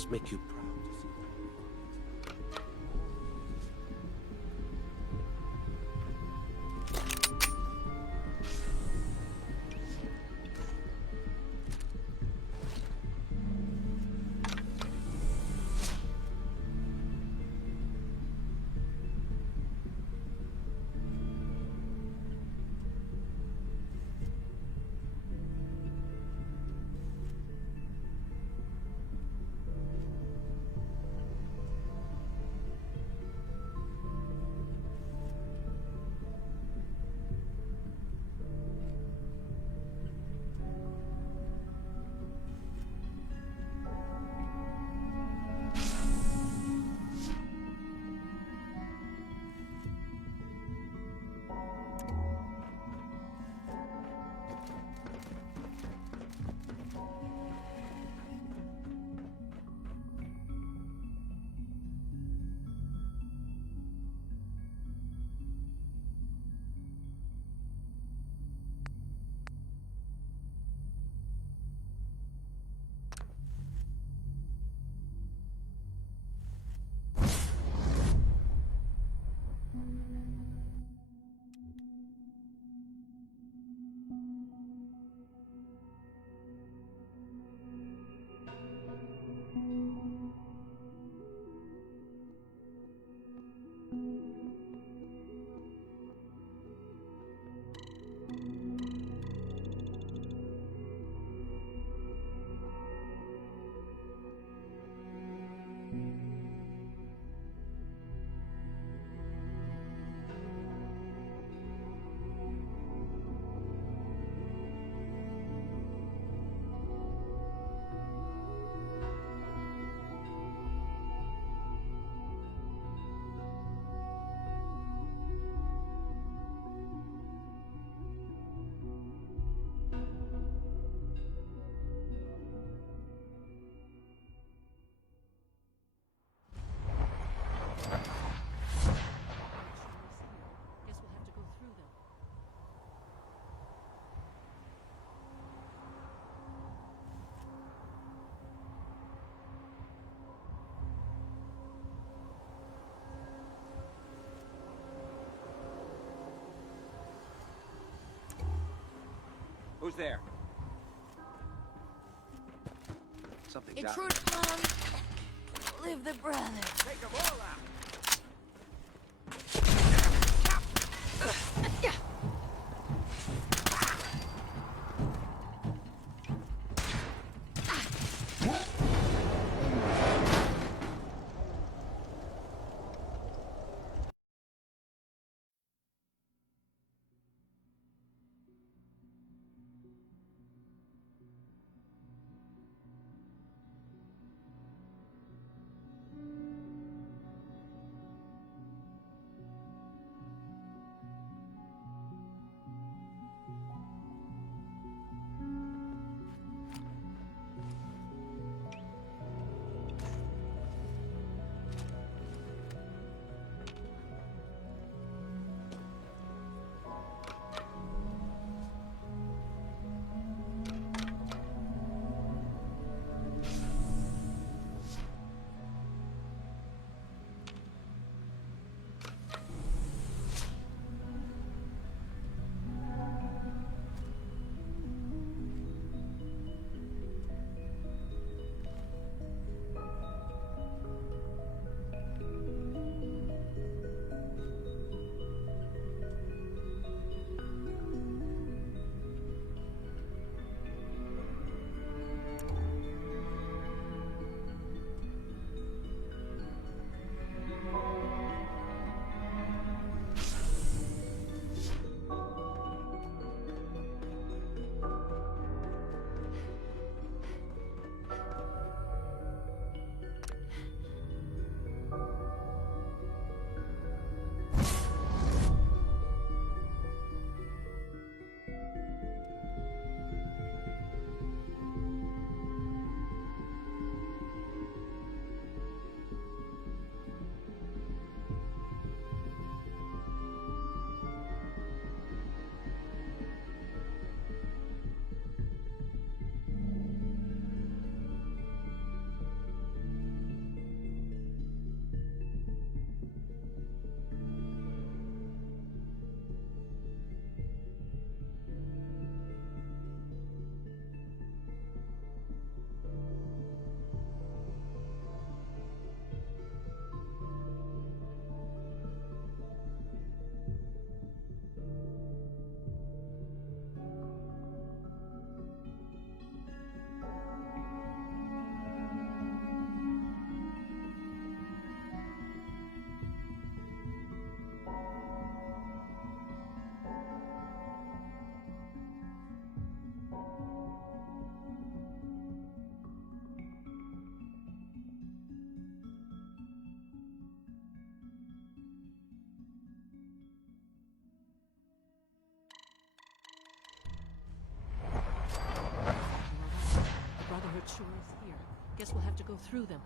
must make you proud to see. Guess we'll have to go through them. Who's there? Something down. Intruder alone. Live the brother. Take them all out! to go through them.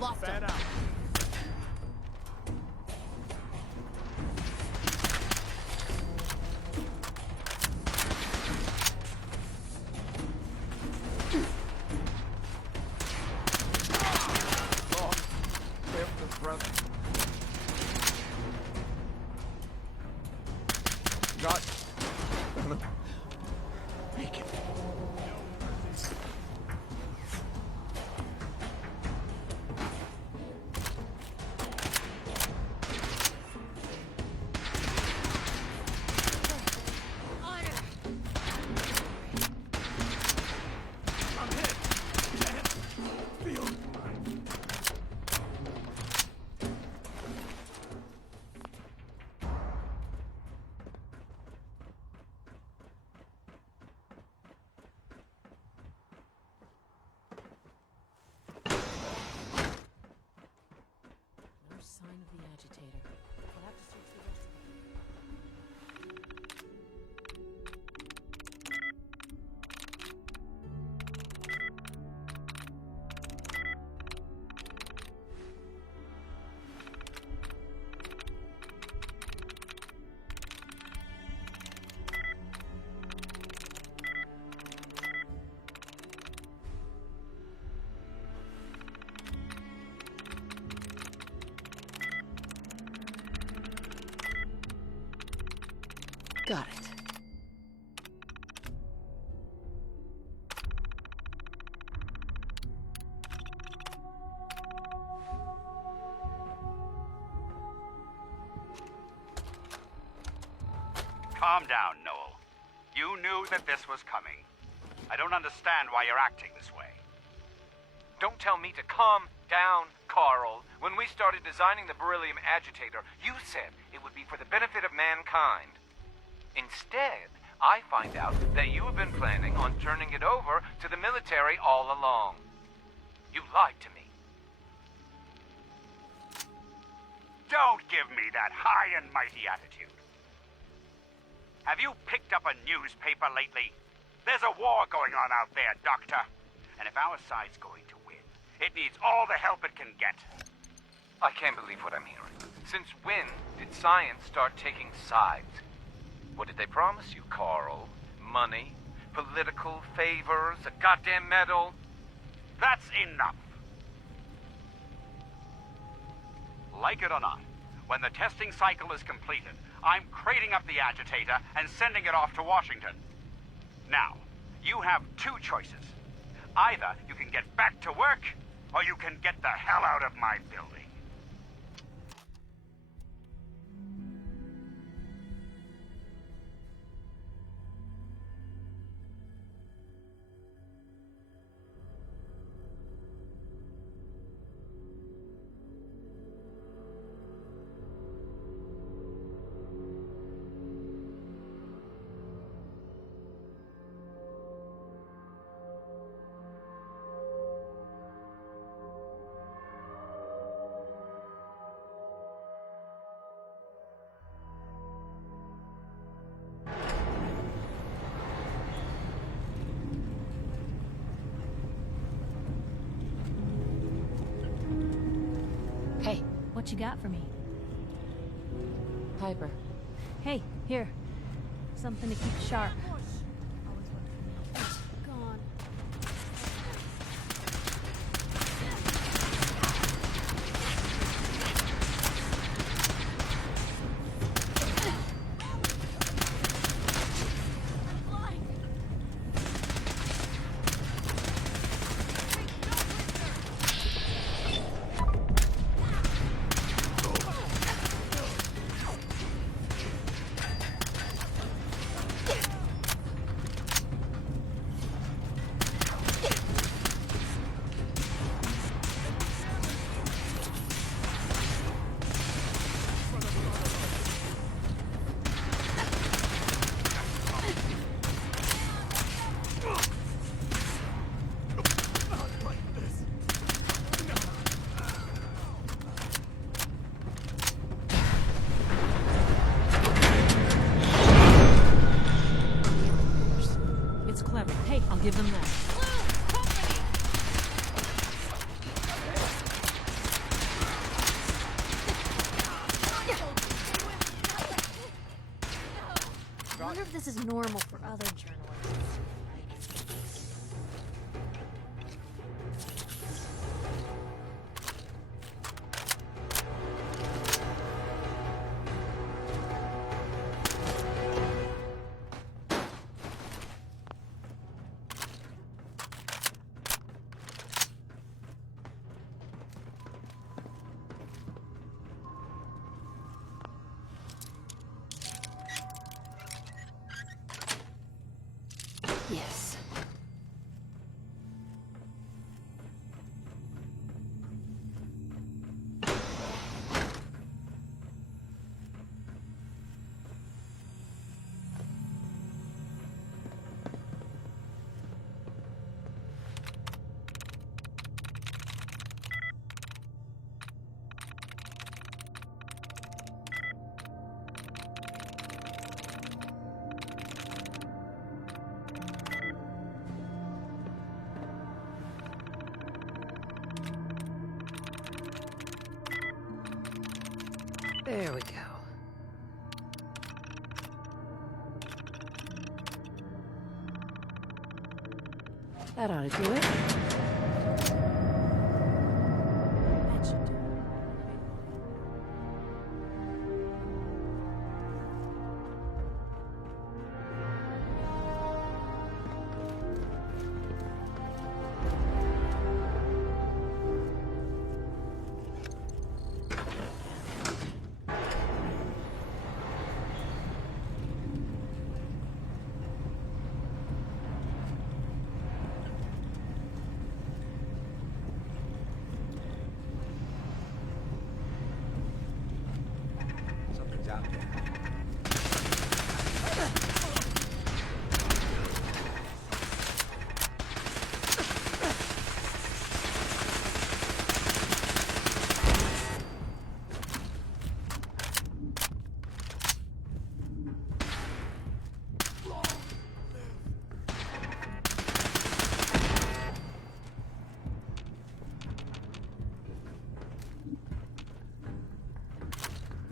Lost Fan them. out. Live the brother. Got. Make it. I'm hit. And feel mine. No sign of the agitator. We'll have to search the rest of the... Got it. Calm down, Noel. You knew that this was coming. I don't understand why you're acting this way. Don't tell me to calm down, Carl. When we started designing the beryllium agitator, you said it would be for the benefit of mankind. Instead, I find out that you have been planning on turning it over to the military all along. You lied to me. Don't give me that high and mighty attitude. Have you picked up a newspaper lately? There's a war going on out there, Doctor. And if our side's going to win, it needs all the help it can get. I can't believe what I'm hearing. Since when did science start taking sides? What did they promise you, Carl? Money? Political favors? A goddamn medal? That's enough. Like it or not, when the testing cycle is completed, I'm crating up the agitator and sending it off to Washington. Now, you have two choices. Either you can get back to work, or you can get the hell out of my building. Hey, what you got for me? Piper. Hey, here. Something to keep sharp. Gone. This is normal for other journalists. Yes. There we go. That ought to do it. That should do it. Something's out there.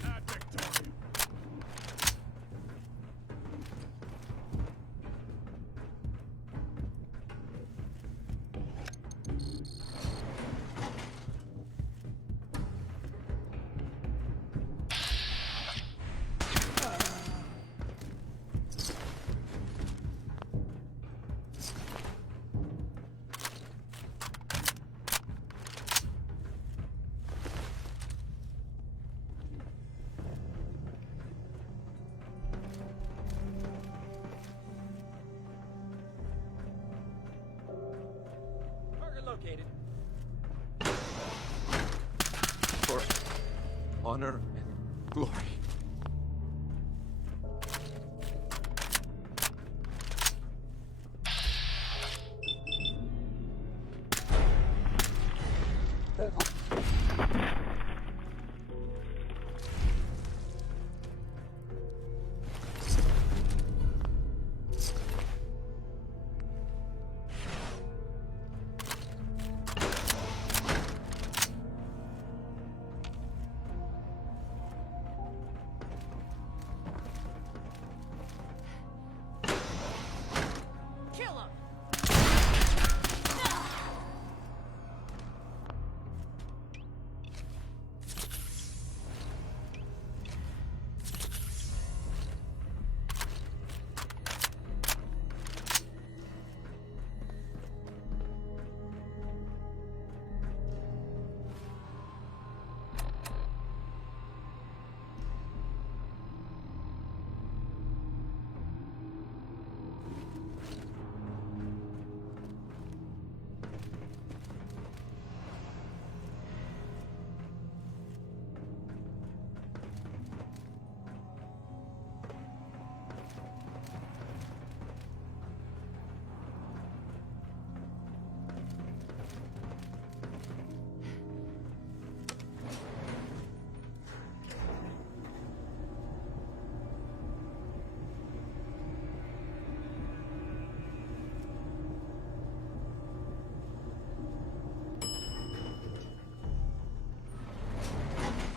At victory. Target located. For honor and glory. Kill him!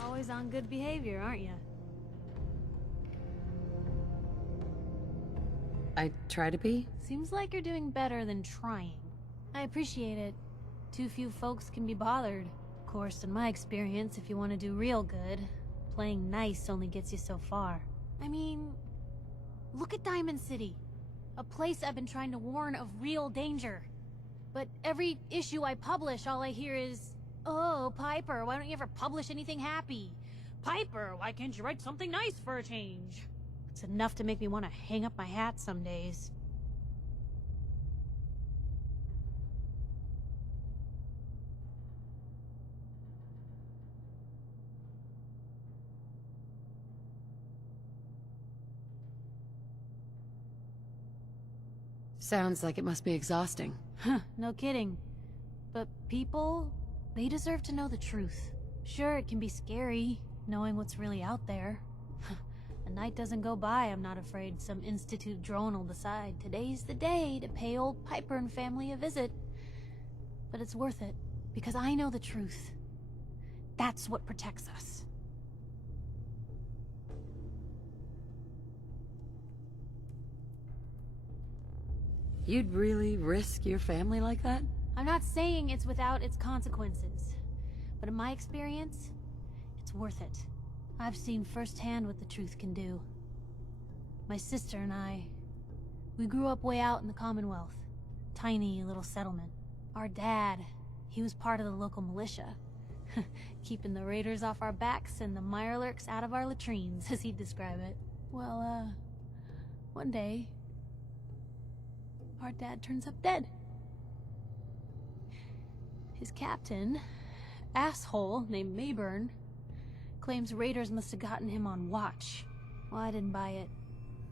Always on good behavior, aren't you? I try to be. Seems like you're doing better than trying. I appreciate it. Too few folks can be bothered. Of course, in my experience, if you want to do real good, playing nice only gets you so far. I mean, look at Diamond City. A place I've been trying to warn of real danger. But every issue I publish, all I hear is, "Oh, Piper, why don't you ever publish anything happy? Piper, why can't you write something nice for a change?" It's enough to make me want to hang up my hat some days. Sounds like it must be exhausting. Huh, no kidding. But people, they deserve to know the truth. Sure, it can be scary, knowing what's really out there. A night doesn't go by, I'm not afraid some Institute drone will decide today's the day to pay old Piper and family a visit. But it's worth it, because I know the truth. That's what protects us. You'd really risk your family like that? I'm not saying it's without its consequences, but in my experience, it's worth it. I've seen firsthand what the truth can do. My sister and I, we grew up way out in the Commonwealth. Tiny little settlement. Our dad, he was part of the local militia. Keeping the raiders off our backs and the mirelurks out of our latrines, as he'd describe it. Well, one day, our dad turns up dead. His captain, asshole named Mayburn, claims raiders must have gotten him on watch. Well, I didn't buy it.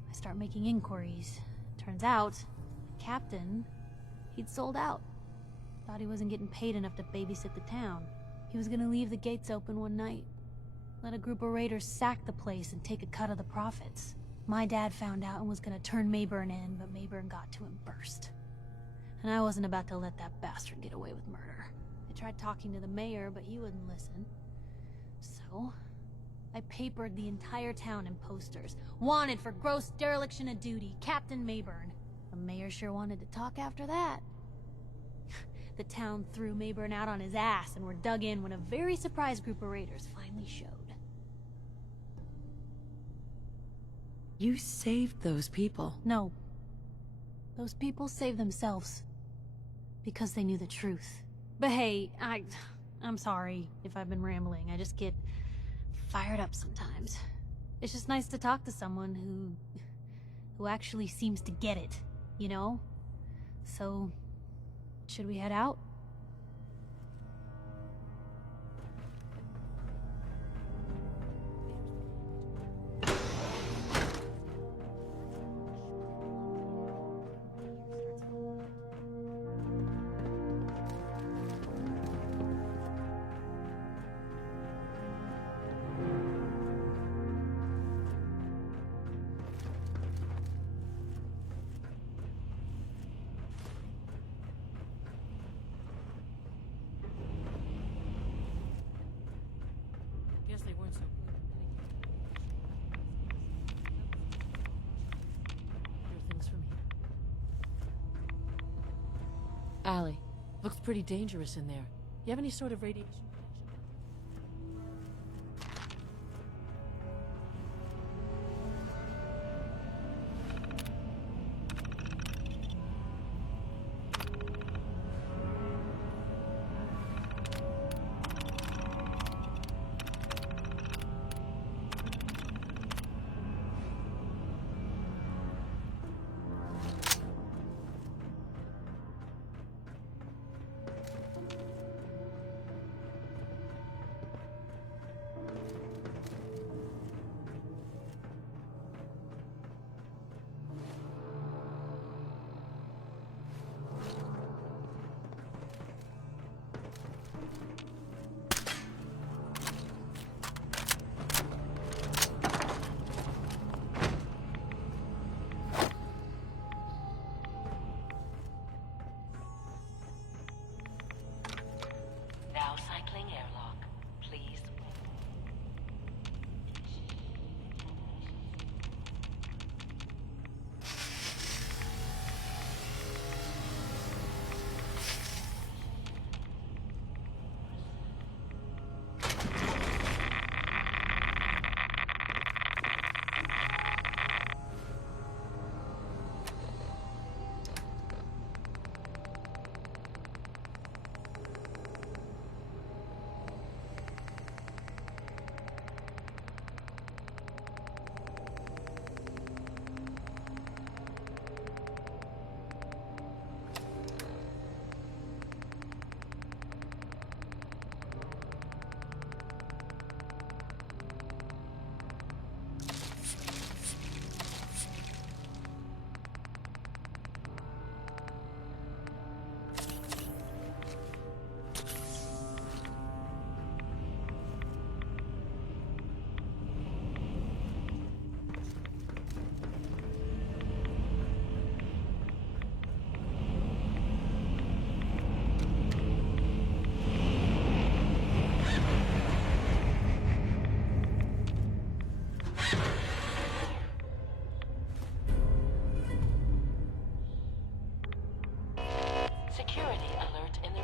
I start making inquiries. Turns out, the captain, he'd sold out. Thought he wasn't getting paid enough to babysit the town. He was gonna leave the gates open one night. Let a group of raiders sack the place and take a cut of the profits. My dad found out and was gonna turn Mayburn in, but Mayburn got to him first. And I wasn't about to let that bastard get away with murder. I tried talking to the mayor, but he wouldn't listen. So, I papered the entire town in posters. Wanted for gross dereliction of duty, Captain Mayburn. The mayor sure wanted to talk after that. The town threw Mayburn out on his ass and were dug in when a very surprised group of raiders finally showed. You saved those people. No. Those people saved themselves. Because they knew the truth. But hey, I'm sorry if I've been rambling. I just get fired up sometimes. It's just nice to talk to someone who actually seems to get it, you know? So, should we head out? Guess they weren't so good at hear things from here. Allie, looks pretty dangerous in there. You have any sort of radiation protection?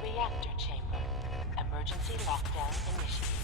the reactor chamber. Emergency lockdown initiated.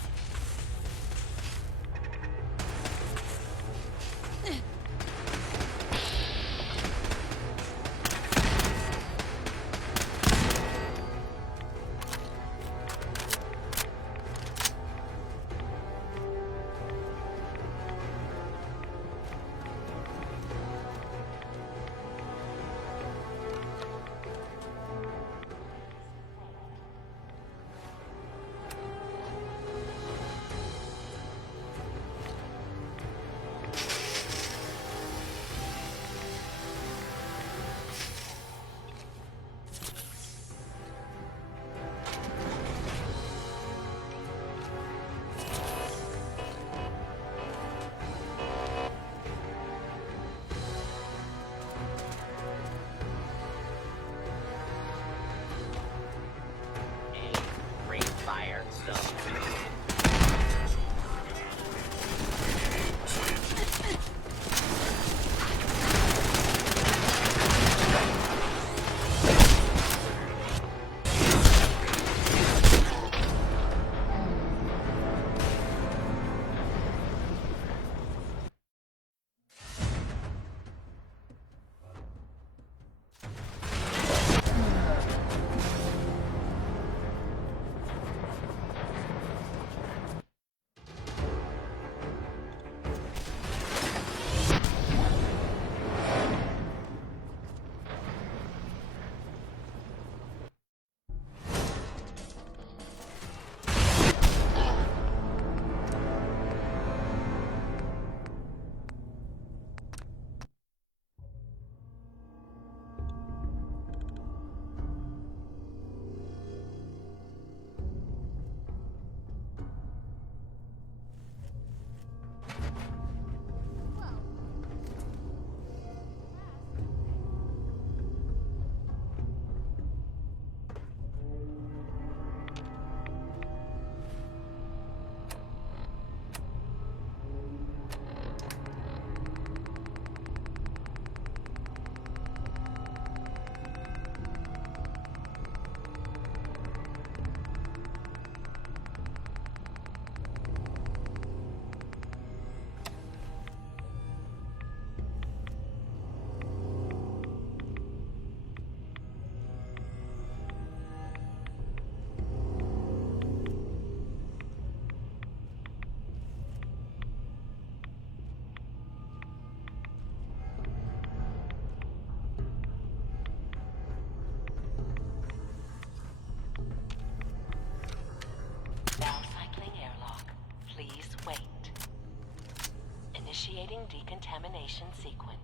Initiating decontamination sequence.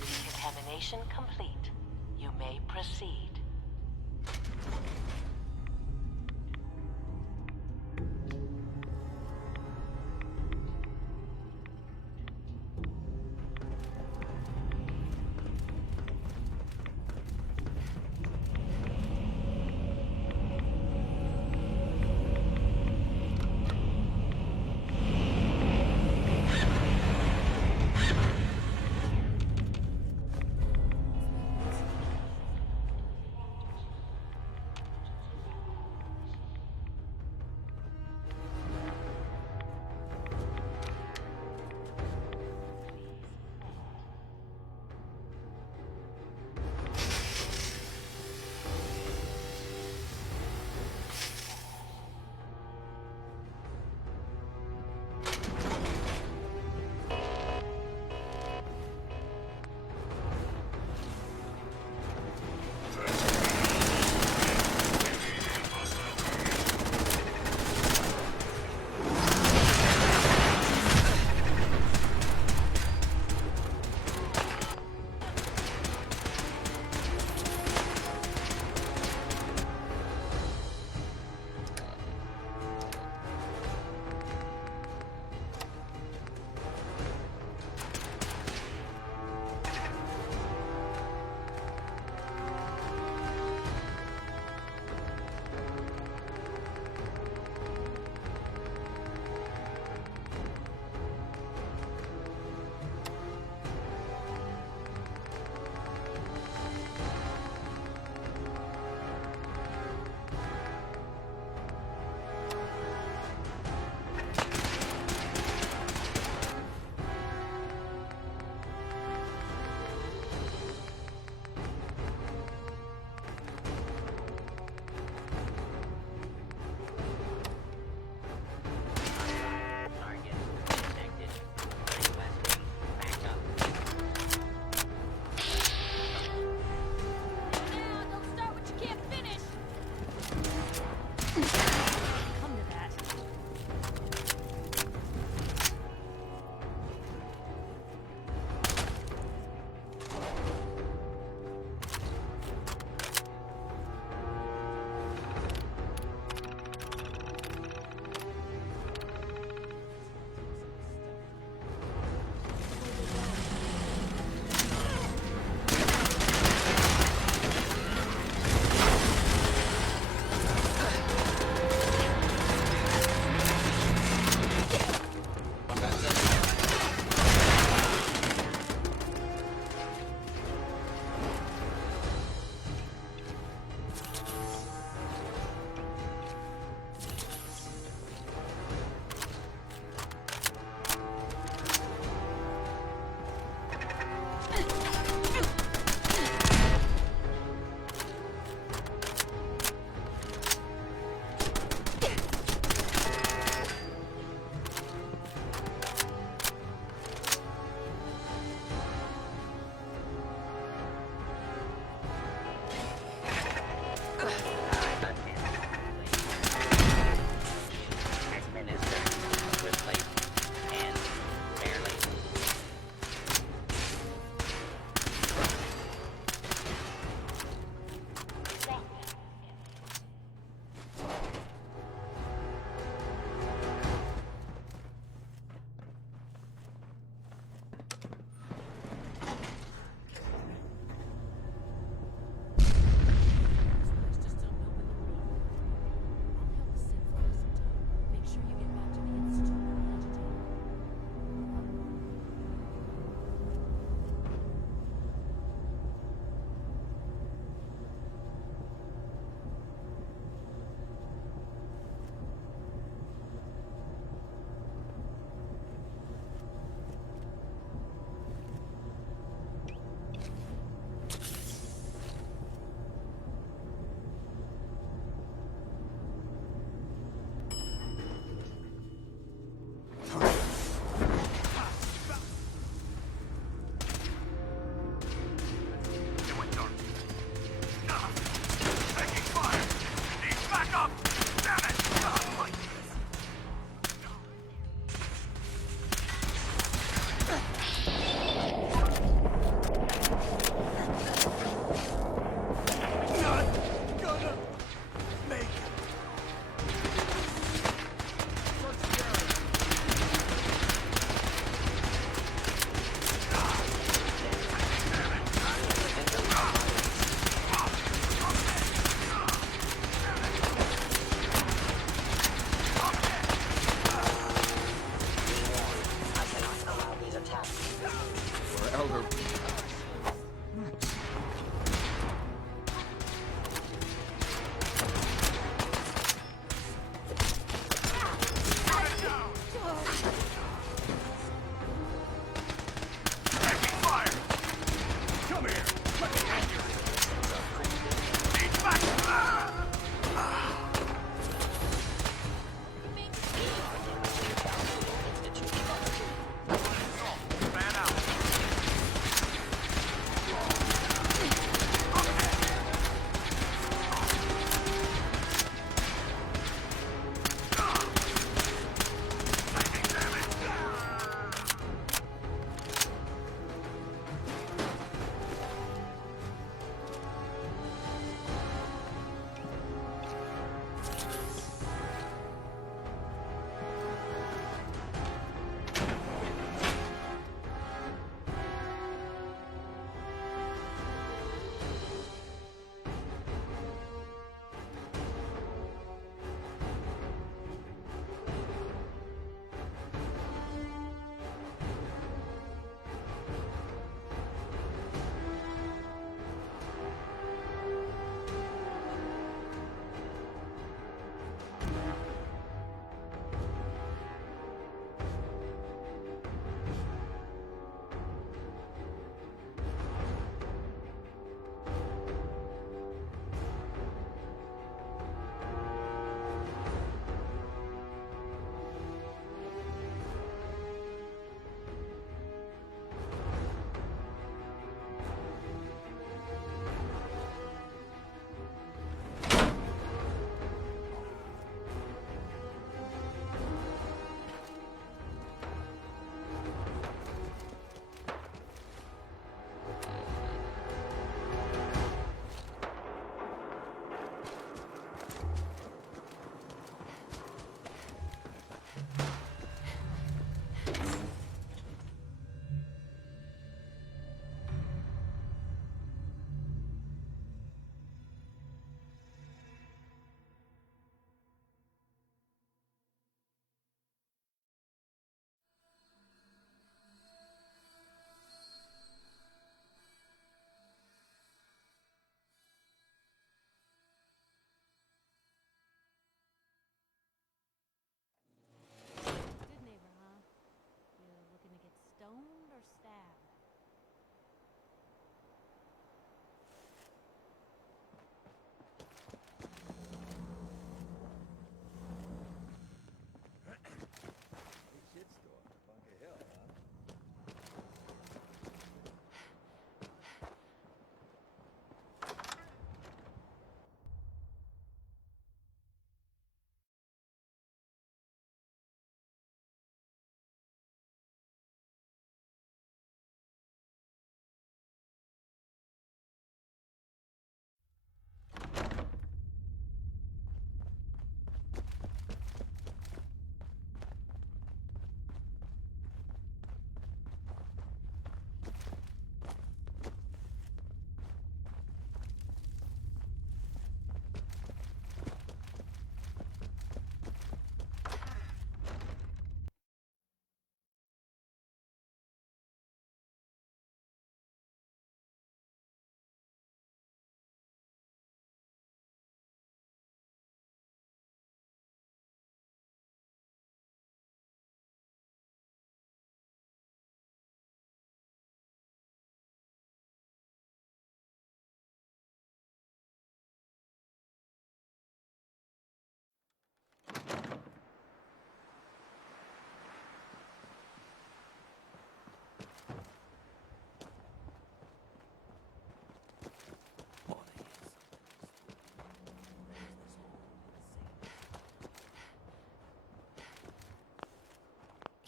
Decontamination complete. You may proceed.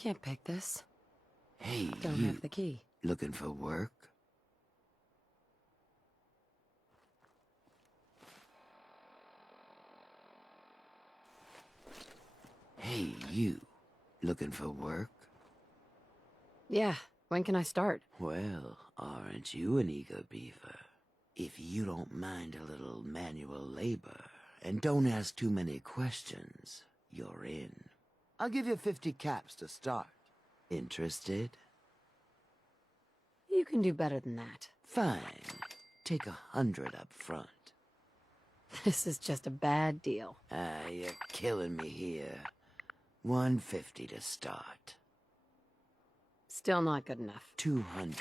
can't pick this. Hey, Don't you have the key. looking for work? Hey, you looking for work? Yeah, when can I start? Well, aren't you an eager beaver? If you don't mind a little manual labor and don't ask too many questions, you're in. I'll give you 50 caps to start. Interested? You can do better than that. Fine. Take 100 up front. This is just a bad deal. You're killing me here. 150 to start. Still not good enough. 200.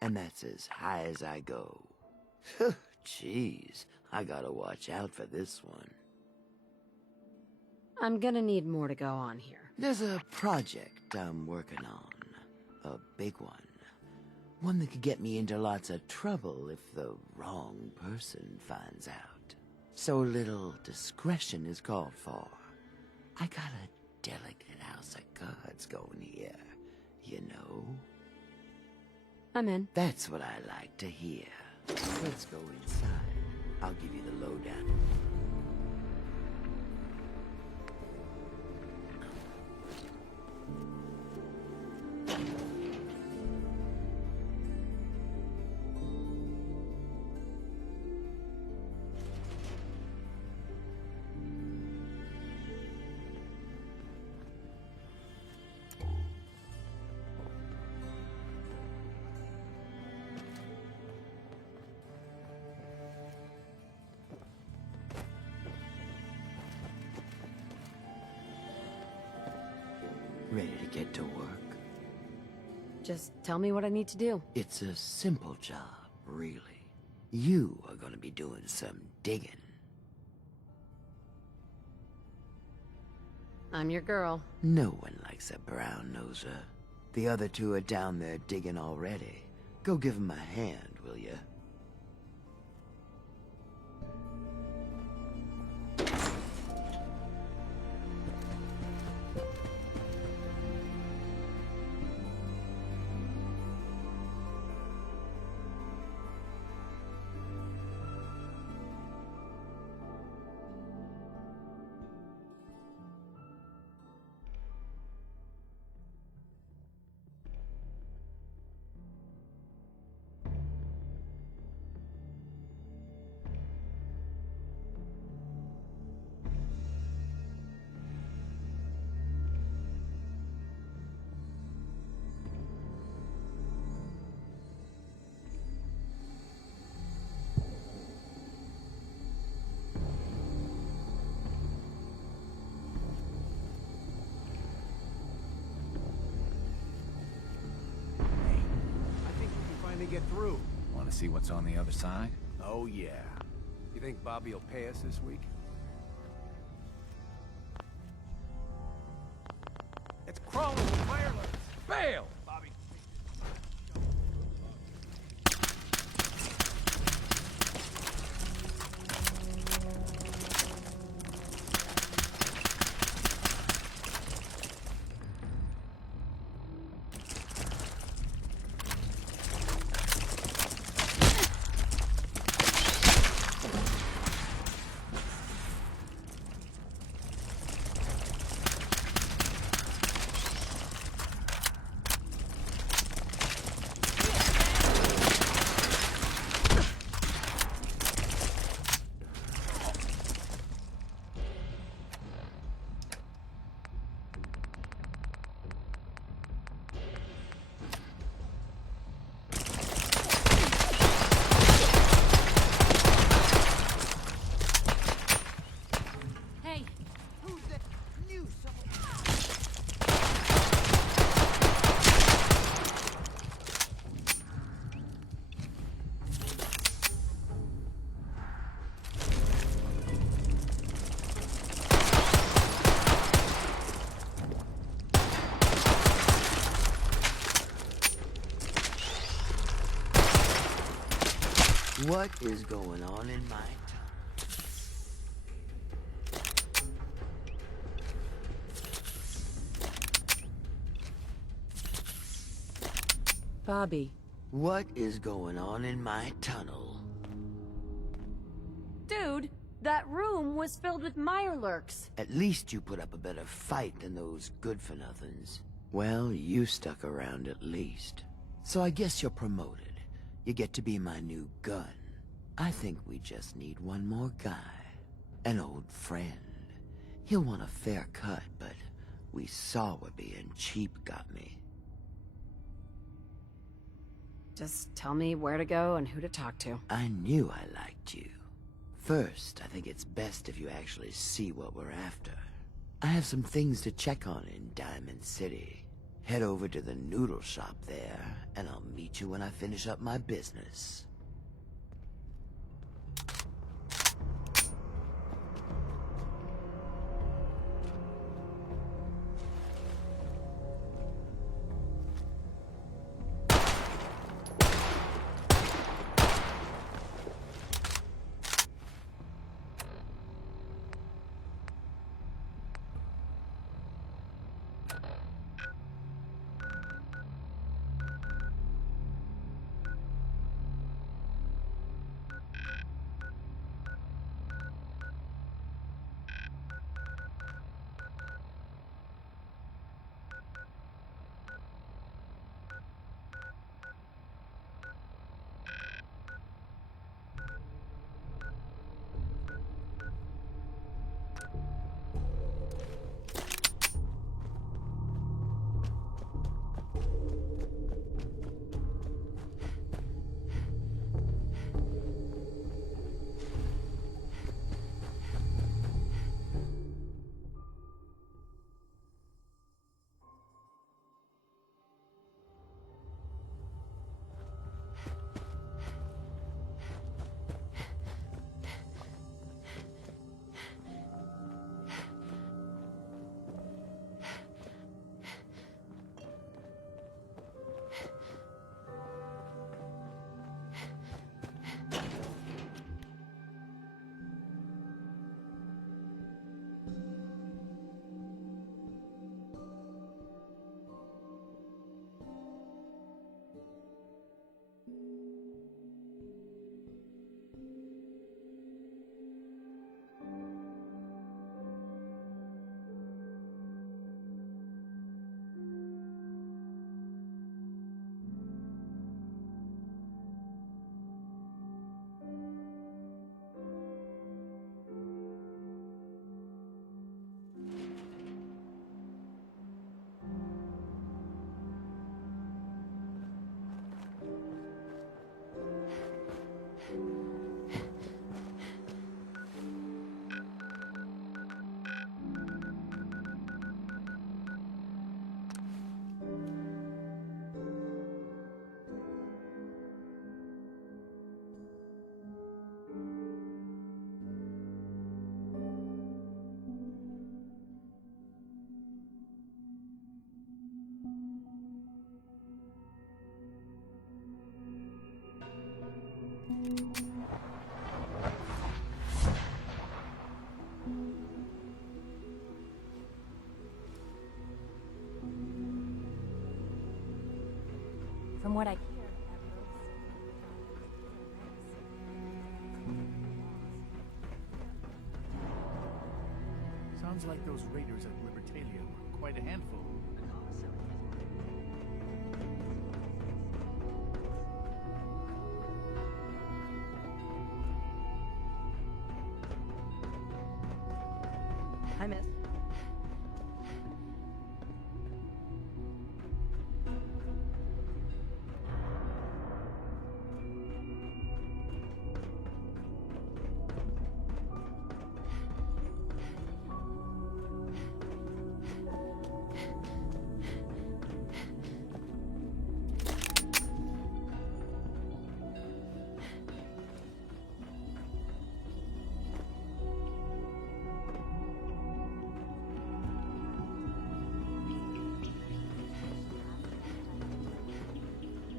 And that's as high as I go. Jeez, I gotta watch out for this one. I'm gonna need more to go on here. There's a project I'm working on. A big one. One that could get me into lots of trouble if the wrong person finds out. So little discretion is called for. I got a delicate house of cards going here, you know? I'm in. That's what I like to hear. Let's go inside. I'll give you the lowdown. Ready to get to work? Just tell me what I need to do. It's a simple job, really. You are gonna be doing some digging. I'm your girl. No one likes a brown noser. The other two are down there digging already. Go give them a hand, will ya? I think we can finally get through. Want to see what's on the other side? Oh, yeah. You think Bobby will pay us this week? It's crawling with wireless. Bail! Bobby. Hey, What is going on in my town? Bobby. What is going on in my tunnel? Dude, that room was filled with Mirelurks. At least you put up a better fight than those good-for-nothings. Well, you stuck around at least. So I guess you're promoted. You get to be my new gun. I think we just need one more guy. An old friend. He'll want a fair cut, but we saw what being cheap got me. Just tell me where to go and who to talk to. I knew I liked you. First, I think it's best if you actually see what we're after. I have some things to check on in Diamond City. Head over to the noodle shop there, and I'll meet you when I finish up my business. From what I hear, Sounds like those raiders at Libertalia were quite a handful. Hi, miss.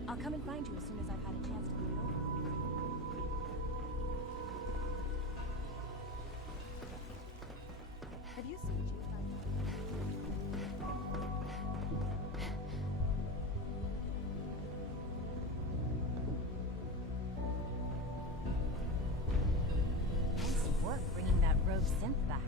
I'll come and find you as soon as I've had a chance to look it over. Have you seen Jude by Grove synth back.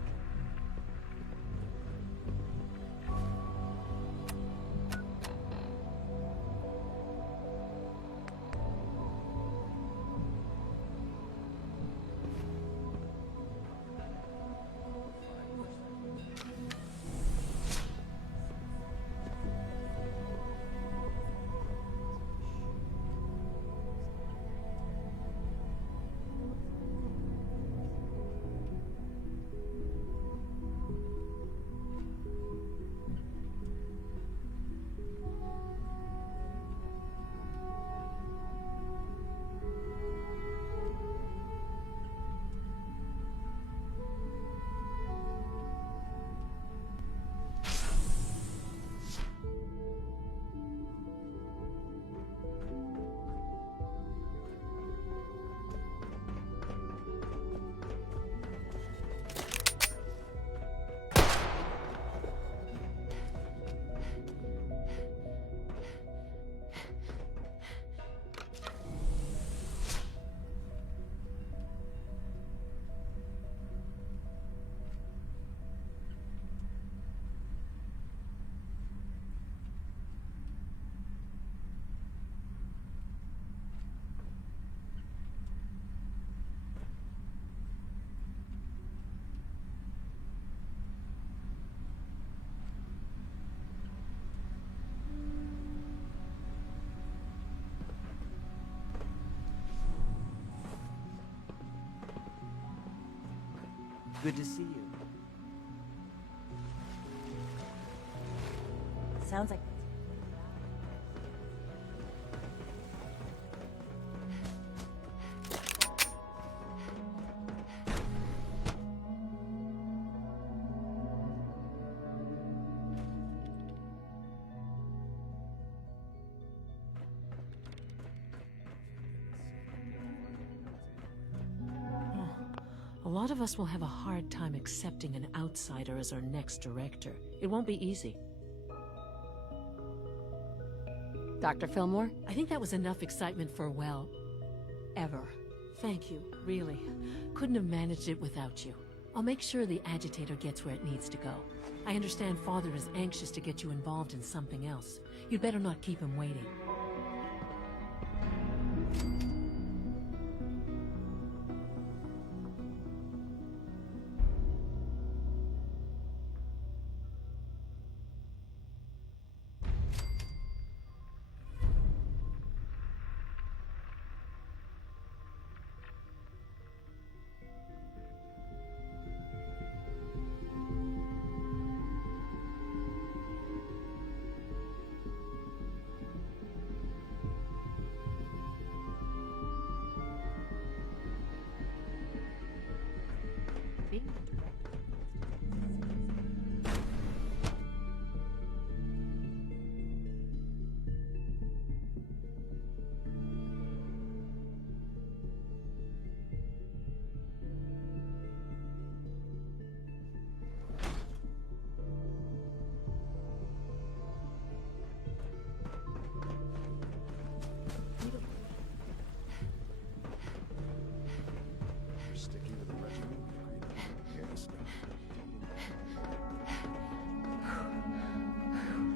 Good to see you. Sounds like... A lot of us will have a hard time accepting an outsider as our next director. It won't be easy. Dr. Fillmore? I think that was enough excitement for, well, ever. Thank you, really. Couldn't have managed it without you. I'll make sure the agitator gets where it needs to go. I understand Father is anxious to get you involved in something else. You'd better not keep him waiting. Sticking to the regimen? Yes.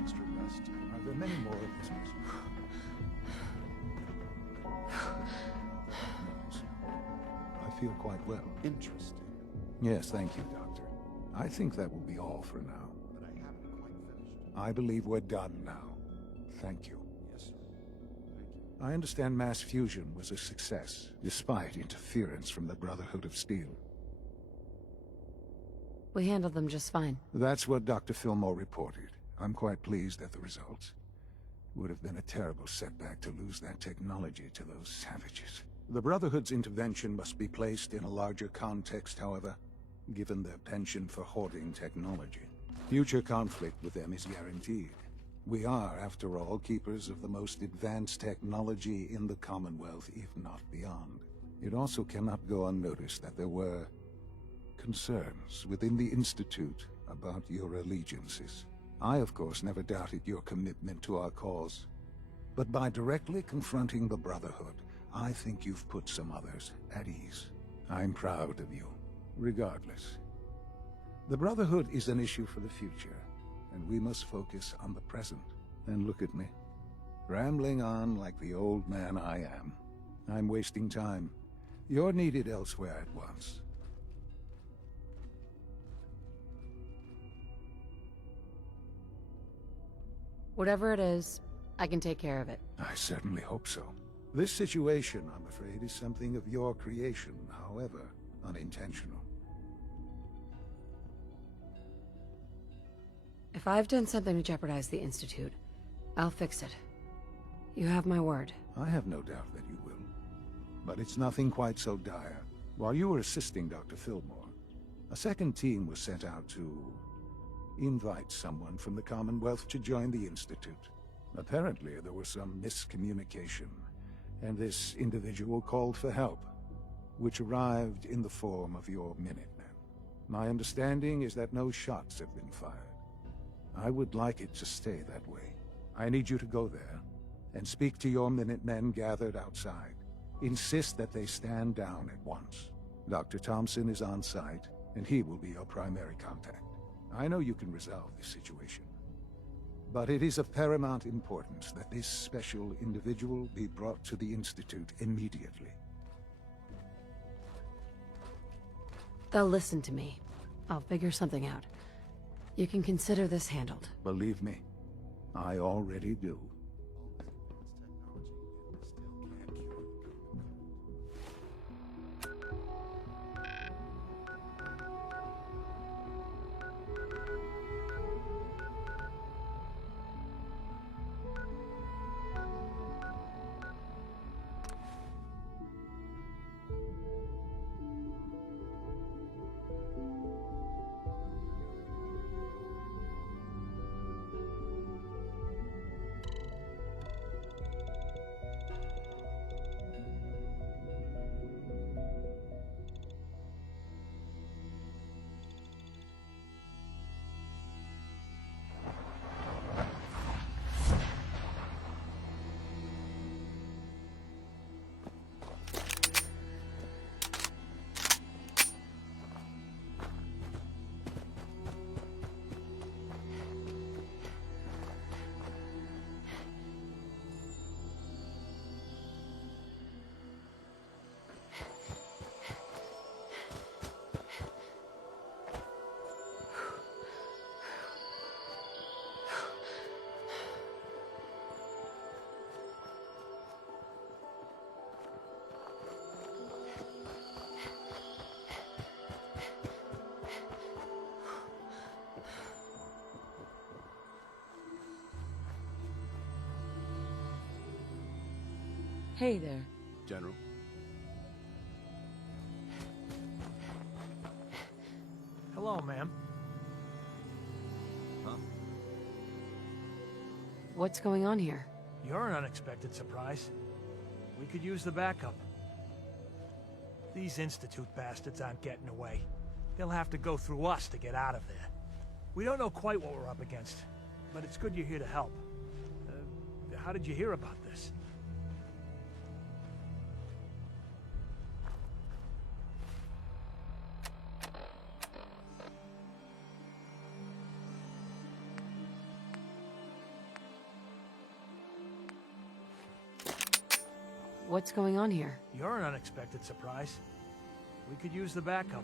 Extra rest. Are there many more of this I feel quite well. Interesting. Yes, thank you, Doctor. I think that will be all for now. But I haven't quite finished. I believe we're done now. Thank you. Yes, sir. Thank you. I understand mass fusion was a success, despite interference from the Brotherhood of Steel. We handled them just fine. That's what Dr. Fillmore reported. I'm quite pleased at the results. Would have been a terrible setback to lose that technology to those savages. The Brotherhood's intervention must be placed in a larger context, however, given their penchant for hoarding technology. Future conflict with them is guaranteed. We are, after all, keepers of the most advanced technology in the Commonwealth, if not beyond. It also cannot go unnoticed that there were concerns within the Institute about your allegiances. I, of course, never doubted your commitment to our cause. But by directly confronting the Brotherhood, I think you've put some others at ease. I'm proud of you. Regardless, the Brotherhood is an issue for the future, and we must focus on the present. And look at me, rambling on like the old man I am. I'm wasting time. You're needed elsewhere at once. Whatever it is, I can take care of it. I certainly hope so. This situation, I'm afraid, is something of your creation, however unintentional. If I've done something to jeopardize the Institute, I'll fix it. You have my word. I have no doubt that you will. But it's nothing quite so dire. While you were assisting Dr. Fillmore, a second team was sent out to invite someone from the Commonwealth to join the Institute. Apparently, there was some miscommunication, and this individual called for help, which arrived in the form of your Minutemen. My understanding is that no shots have been fired. I would like it to stay that way. I need you to go there and speak to your Minutemen gathered outside. Insist that they stand down at once. Dr. Thompson is on site, and he will be your primary contact. I know you can resolve this situation, but it is of paramount importance that this special individual be brought to the Institute immediately. They'll listen to me. I'll figure something out. You can consider this handled. Believe me, I already do. Hey there. General. Hello, ma'am. Huh? What's going on here? You're an unexpected surprise. We could use the backup. These Institute bastards aren't getting away. They'll have to go through us to get out of there. We don't know quite what we're up against, but it's good you're here to help. How did you hear about this? What's going on here? You're an unexpected surprise. We could use the backup.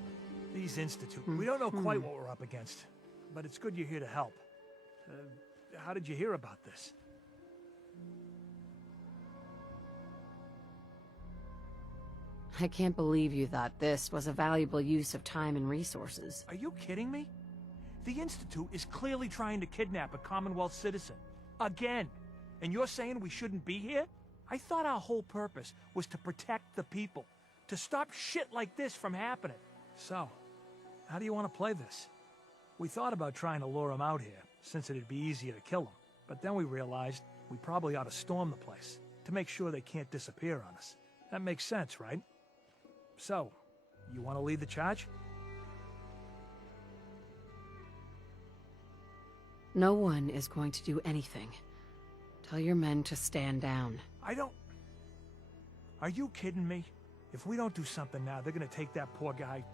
These Institute. We don't know quite what we're up against, but it's good you're here to help. How did you hear about this? I can't believe you thought this was a valuable use of time and resources. Are you kidding me? The Institute is clearly trying to kidnap a Commonwealth citizen. Again. And you're saying we shouldn't be here? I thought our whole purpose was to protect the people. To stop shit like this from happening. So, how do you want to play this? We thought about trying to lure him out here, since it'd be easier to kill him. But then we realized we probably ought to storm the place, to make sure they can't disappear on us. That makes sense, right? So, you want to lead the charge? No one is going to do anything. Tell your men to stand down. I don't... Are you kidding me? If we don't do something now, they're gonna take that poor guy...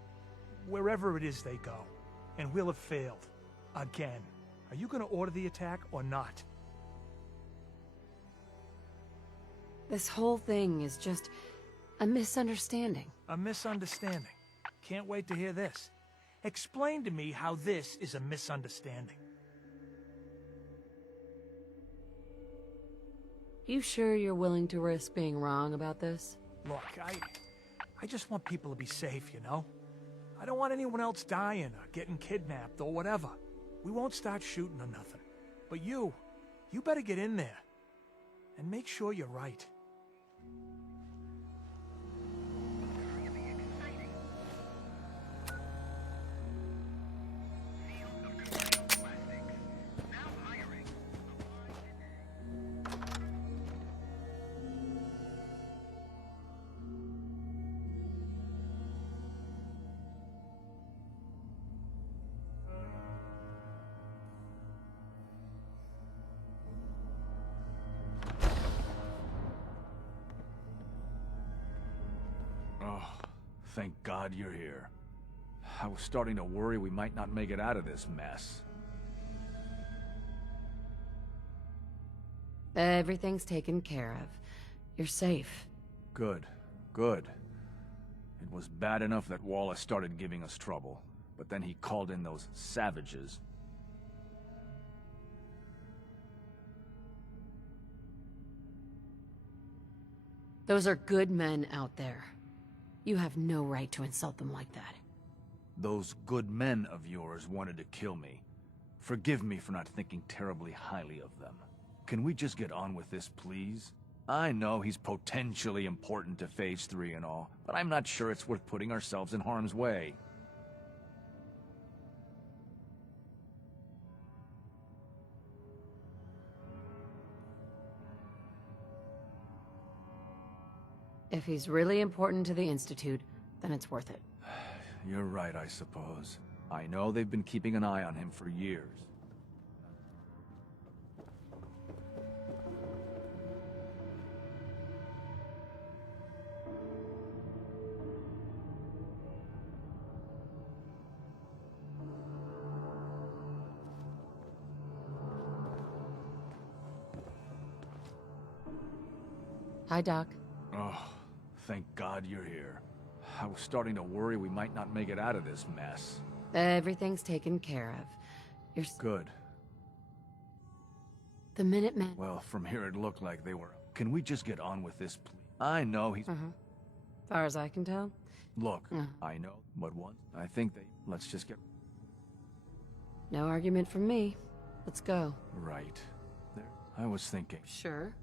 wherever it is they go. And we'll have failed. Again. Are you gonna order the attack or not? This whole thing is just a misunderstanding. A misunderstanding. Can't wait to hear this. Explain to me how this is a misunderstanding. You sure you're willing to risk being wrong about this? Look, I just want people to be safe, you know? I don't want anyone else dying or getting kidnapped or whatever. We won't start shooting or nothing. But you better get in there. And make sure you're right. Oh, thank God you're here. I was starting to worry we might not make it out of this mess. Everything's taken care of. You're safe. Good, good. It was bad enough that Wallace started giving us trouble, but then he called in those savages. Those are good men out there. You have no right to insult them like that. Those good men of yours wanted to kill me. Forgive me for not thinking terribly highly of them. Can we just get on with this, please? I know he's potentially important to Phase 3 and all, but I'm not sure it's worth putting ourselves in harm's way. If he's really important to the Institute, then it's worth it. You're right, I suppose. I know they've been keeping an eye on him for years. Hi, Doc. Oh, thank God you're here. I was starting to worry we might not make it out of this mess. Everything's taken care of. You're Good. The Minutemen. Well, from here it looked like they were... Can we just get on with this, please? I know he's... Far as I can tell. Look, I know, but what? I think they... Let's just get... No argument from me. Let's go. Right. There. I was thinking. Sure.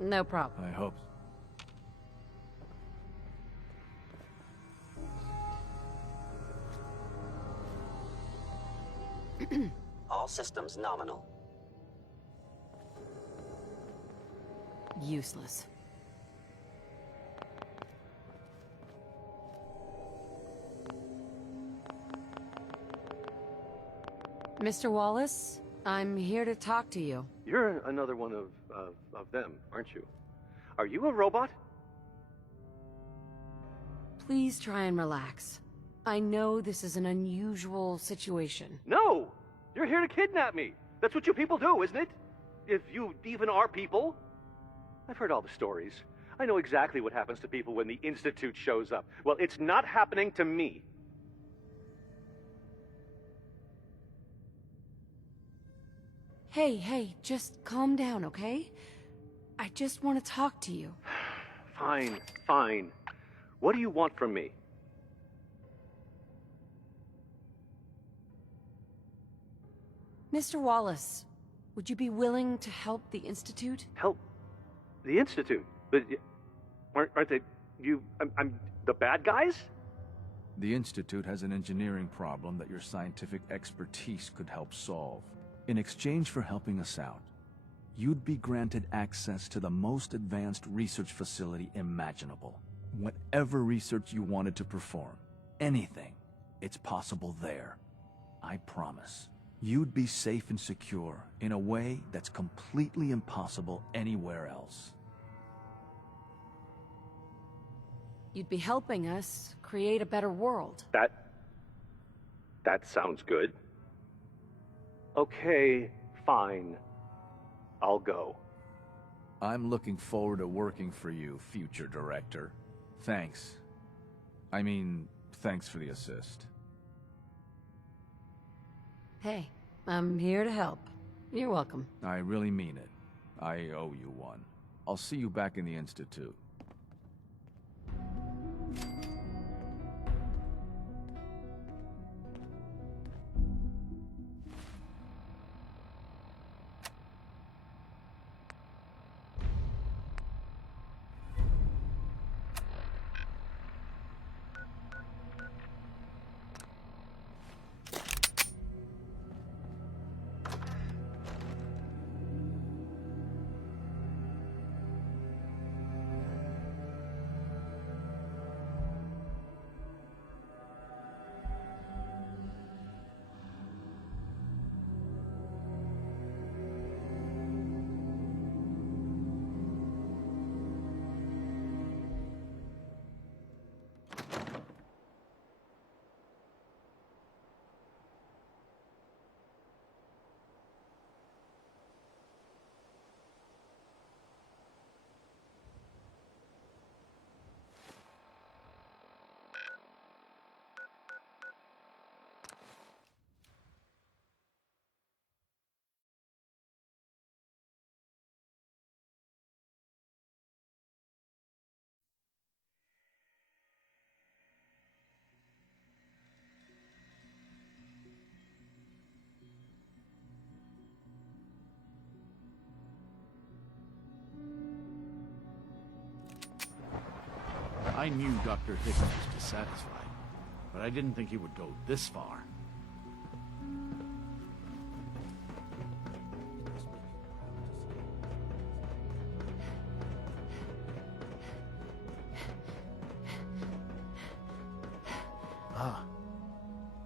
No problem. I hope... All systems nominal. Useless. Mr. Wallace, I'm here to talk to you. You're another one of them, aren't you? Are you a robot? Please try and relax. I know this is an unusual situation. No! You're here to kidnap me. That's what you people do, isn't it? If you even are people. I've heard all the stories. I know exactly what happens to people when the Institute shows up. Well, it's not happening to me. Hey, just calm down, okay? I just want to talk to you. Fine. What do you want from me? Mr. Wallace, would you be willing to help the Institute? Help? The Institute? But aren't they... I'm the bad guys? The Institute has an engineering problem that your scientific expertise could help solve. In exchange for helping us out, you'd be granted access to the most advanced research facility imaginable. Whatever research you wanted to perform, anything, it's possible there. I promise. You'd be safe and secure in a way that's completely impossible anywhere else. You'd be helping us create a better world. That sounds good. Okay, fine. I'll go. I'm looking forward to working for you, future director. Thanks. I mean, thanks for the assist. Hey, I'm here to help. You're welcome. I really mean it. I owe you one. I'll see you back in the Institute. I knew Dr. Hicks was dissatisfied, but I didn't think he would go this far. Ah,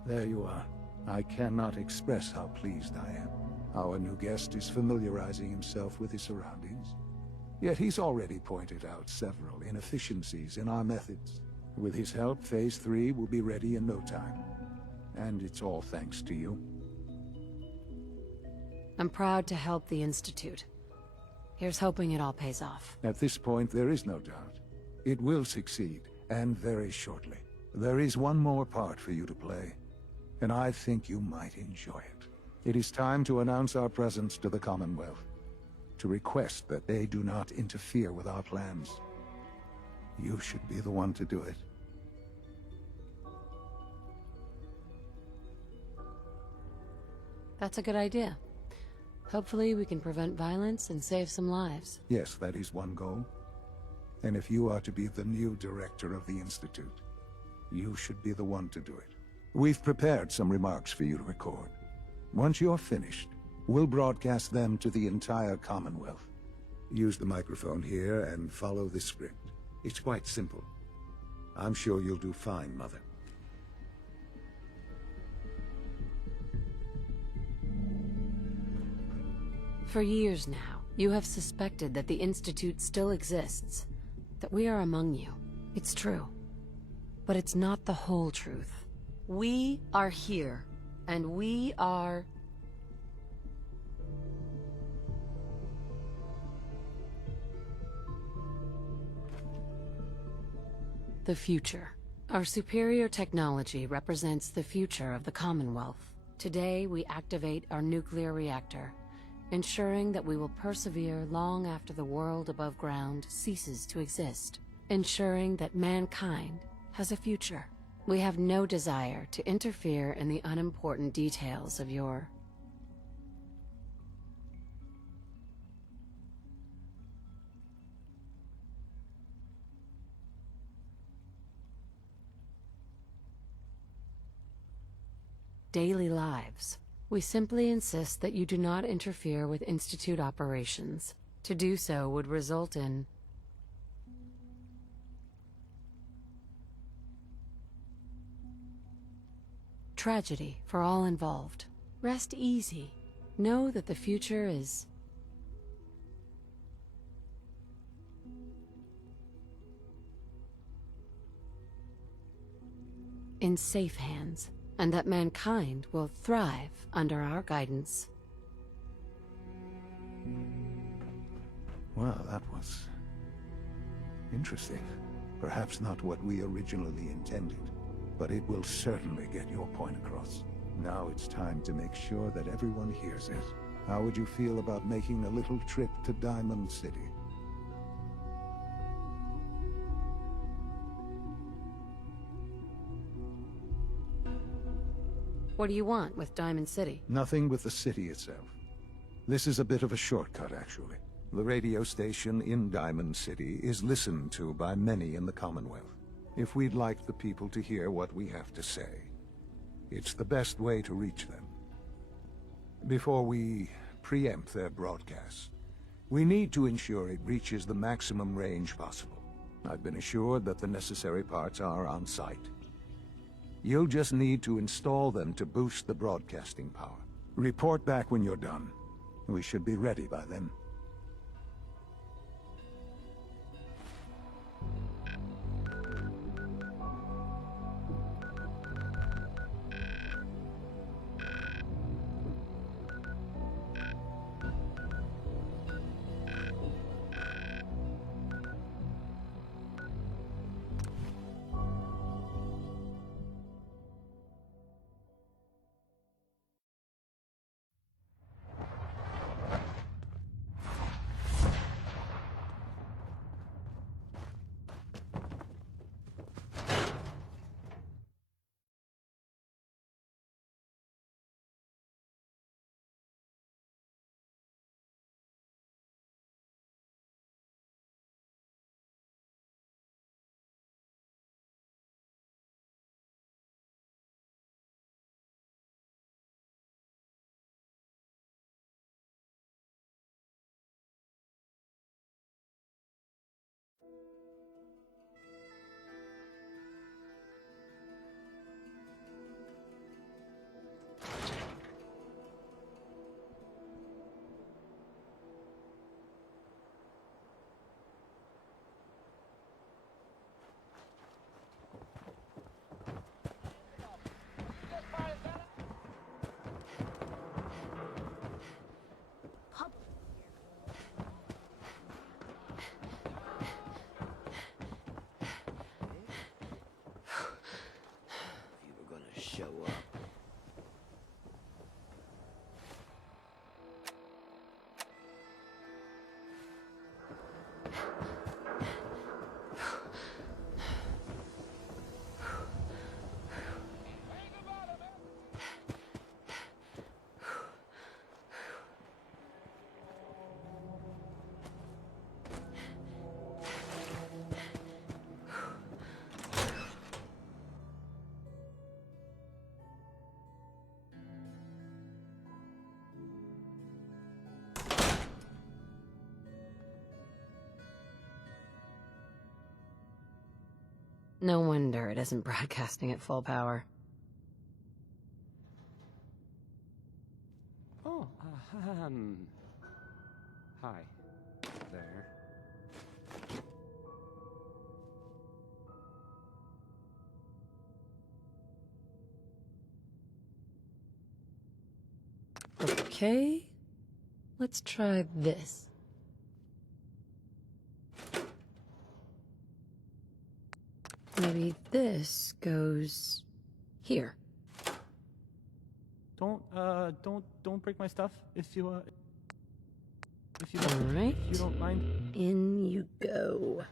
there you are. I cannot express how pleased I am. Our new guest is familiarizing himself with his surroundings. Yet he's already pointed out several inefficiencies in our methods. With his help, Phase 3 will be ready in no time. And it's all thanks to you. I'm proud to help the Institute. Here's hoping it all pays off. At this point, there is no doubt. It will succeed, and very shortly. There is one more part for you to play, and I think you might enjoy it. It is time to announce our presence to the Commonwealth, to request that they do not interfere with our plans. You should be the one to do it. That's a good idea. Hopefully we can prevent violence and save some lives. Yes, that is one goal. And if you are to be the new director of the Institute, you should be the one to do it. We've prepared some remarks for you to record. Once you're finished, we'll broadcast them to the entire Commonwealth. Use the microphone here and follow the script. It's quite simple. I'm sure you'll do fine, Mother. For years now, you have suspected that the Institute still exists, that we are among you. It's true. But it's not the whole truth. We are here, and we are... the future. Our superior technology represents the future of the Commonwealth. Today, we activate our nuclear reactor, ensuring that we will persevere long after the world above ground ceases to exist, ensuring that mankind has a future. We have no desire to interfere in the unimportant details of your... daily lives. We simply insist that you do not interfere with Institute operations. To do so would result in... tragedy for all involved. Rest easy. Know that the future is... in safe hands, and that mankind will thrive under our guidance. Well, that was interesting. Perhaps not what we originally intended, but it will certainly get your point across. Now it's time to make sure that everyone hears it. How would you feel about making a little trip to Diamond City? What do you want with Diamond City? Nothing with the city itself. This is a bit of a shortcut, actually. The radio station in Diamond City is listened to by many in the Commonwealth. If we'd like the people to hear what we have to say, it's the best way to reach them. Before we preempt their broadcasts, we need to ensure it reaches the maximum range possible. I've been assured that the necessary parts are on site. You'll just need to install them to boost the broadcasting power. Report back when you're done. We should be ready by then. Show up. No wonder it isn't broadcasting at full power. Oh, hi. There. Okay, let's try this. Maybe this goes here. Don't break my stuff if you All right. if you don't mind. In you go.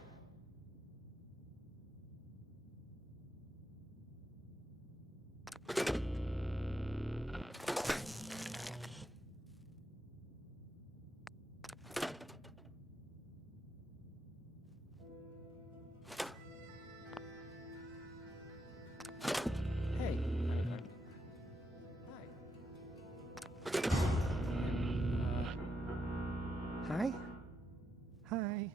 Hey. Hi. Hi.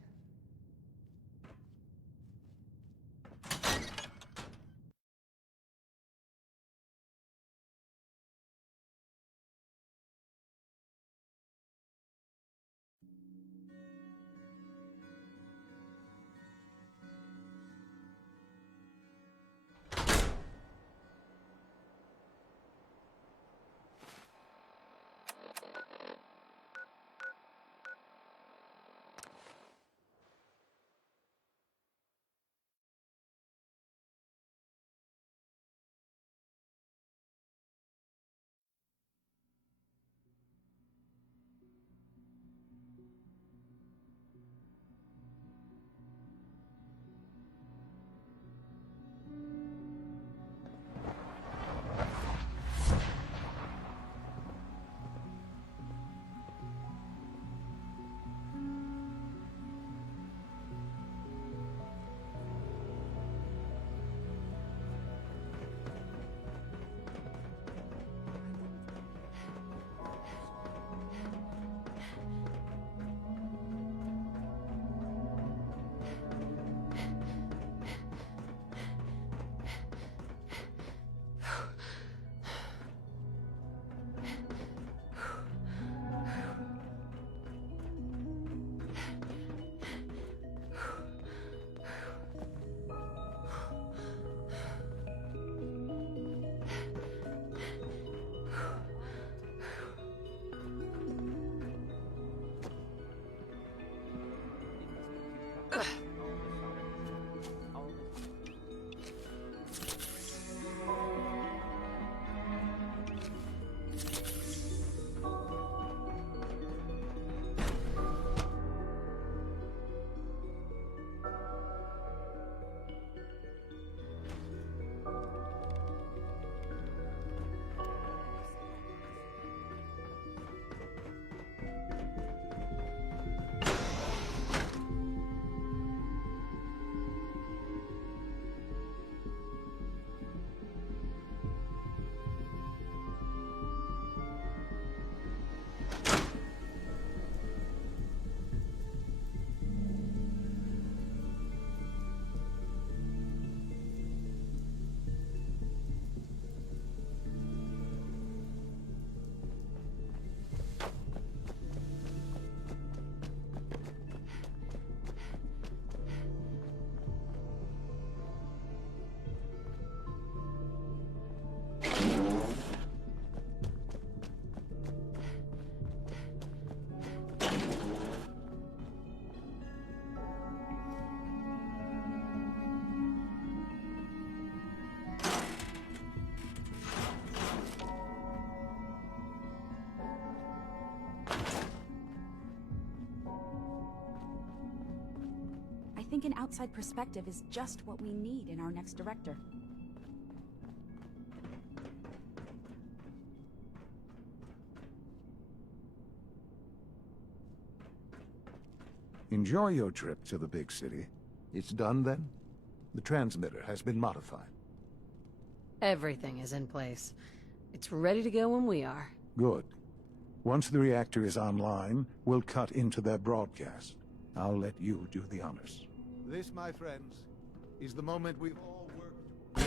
think an outside perspective is just what we need in our next director. Enjoy your trip to the big city. It's done then? The transmitter has been modified. Everything is in place. It's ready to go when we are. Good. Once the reactor is online, we'll cut into their broadcast. I'll let you do the honors. This, my friends, is the moment we've all worked towards.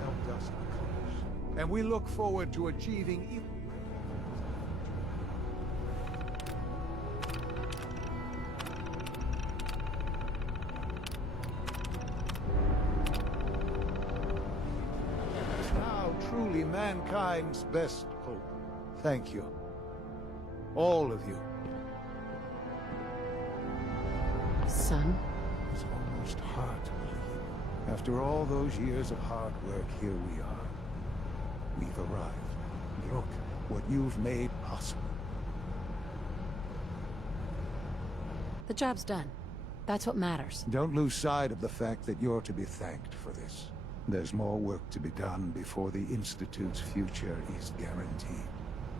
Helped us accomplish. And we look forward to achieving even. Truly mankind's best hope. Thank you. All of you. Son? It's almost hard to believe. After all those years of hard work, here we are. We've arrived. Look what you've made possible. The job's done. That's what matters. Don't lose sight of the fact that you're to be thanked for this. There's more work to be done before the Institute's future is guaranteed.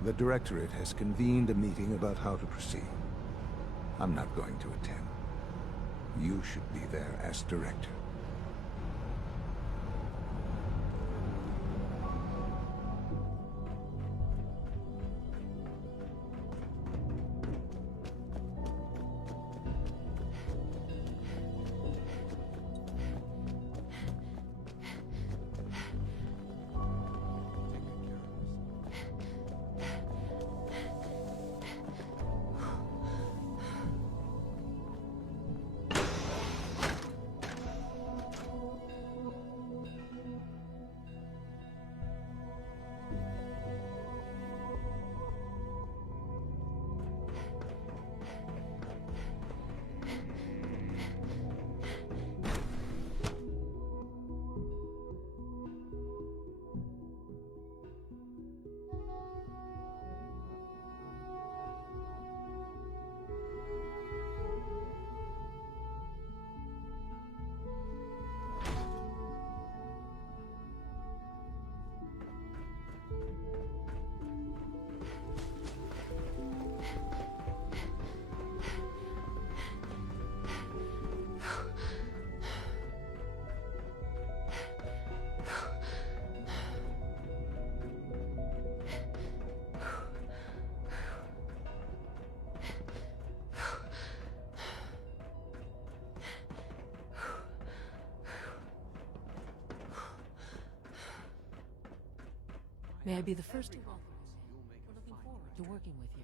The Directorate has convened a meeting about how to proceed. I'm not going to attend. You should be there as Director. May I be the first to welcome you? We're looking forward to working with you.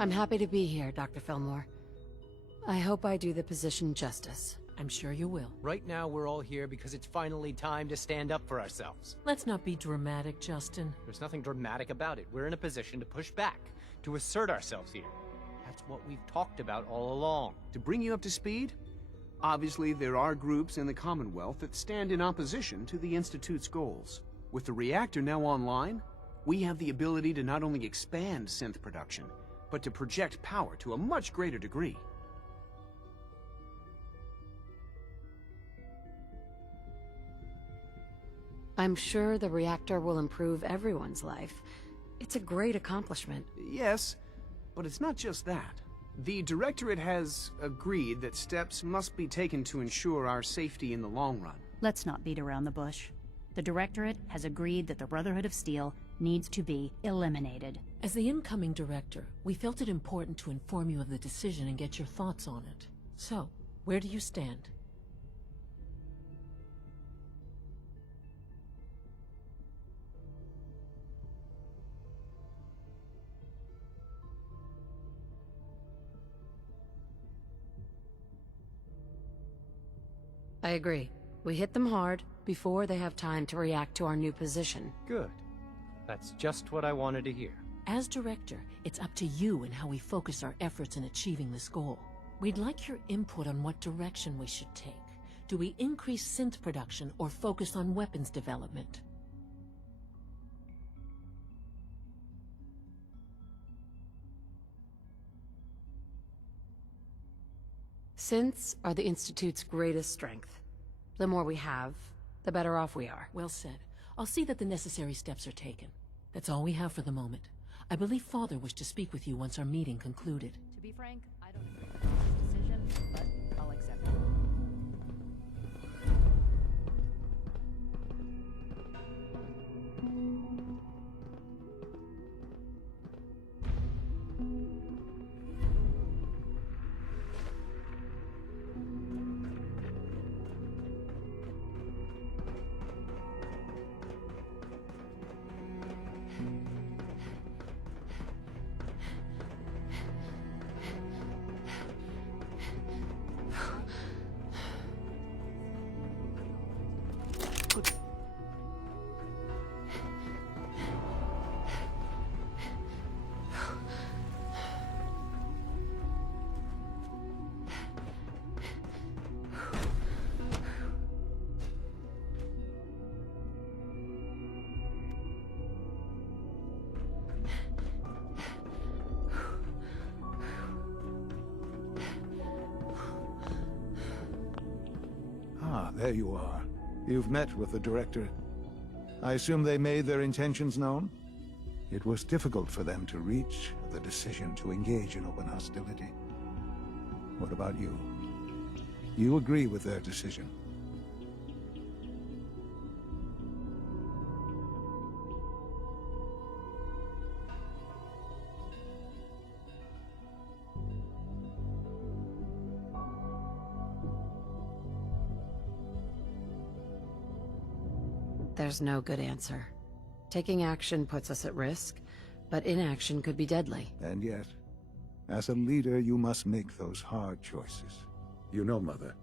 I'm happy to be here, Dr. Fillmore. I hope I do the position justice. I'm sure you will. Right now, we're all here because it's finally time to stand up for ourselves. Let's not be dramatic, Justin. There's nothing dramatic about it. We're in a position to push back, to assert ourselves here. That's what we've talked about all along. To bring you up to speed, obviously there are groups in the Commonwealth that stand in opposition to the Institute's goals. With the reactor now online, we have the ability to not only expand synth production, but to project power to a much greater degree. I'm sure the reactor will improve everyone's life. It's a great accomplishment. Yes, but it's not just that. The Directorate has agreed that steps must be taken to ensure our safety in the long run. Let's not beat around the bush. The Directorate has agreed that the Brotherhood of Steel needs to be eliminated. As the incoming director, we felt it important to inform you of the decision and get your thoughts on it. So, where do you stand? I agree. We hit them hard before they have time to react to our new position. Good. That's just what I wanted to hear. As director, it's up to you and how we focus our efforts in achieving this goal. We'd like your input on what direction we should take. Do we increase synth production or focus on weapons development? Synths are the Institute's greatest strength. The more we have, the better off we are. Well said. I'll see that the necessary steps are taken. That's all we have for the moment. I believe Father wished to speak with you once our meeting concluded. To be frank, I don't agree with this decision, but I'll accept it. There you are. You've met with the Directorate. I assume they made their intentions known? It was difficult for them to reach the decision to engage in open hostility. What about you? You agree with their decision? There's no good answer. Taking action puts us at risk, but inaction could be deadly. And yet, as a leader, you must make those hard choices. You know, Mother,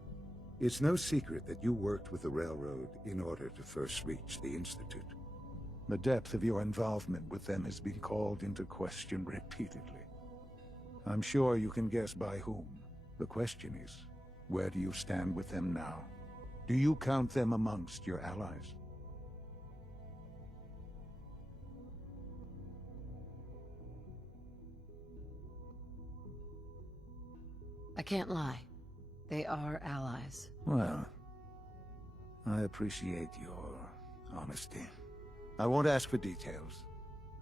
it's no secret that you worked with the Railroad in order to first reach the Institute. The depth of your involvement with them has been called into question repeatedly. I'm sure you can guess by whom. The question is, where do you stand with them now? Do you count them amongst your allies? I can't lie. They are allies. Well, I appreciate your honesty. I won't ask for details.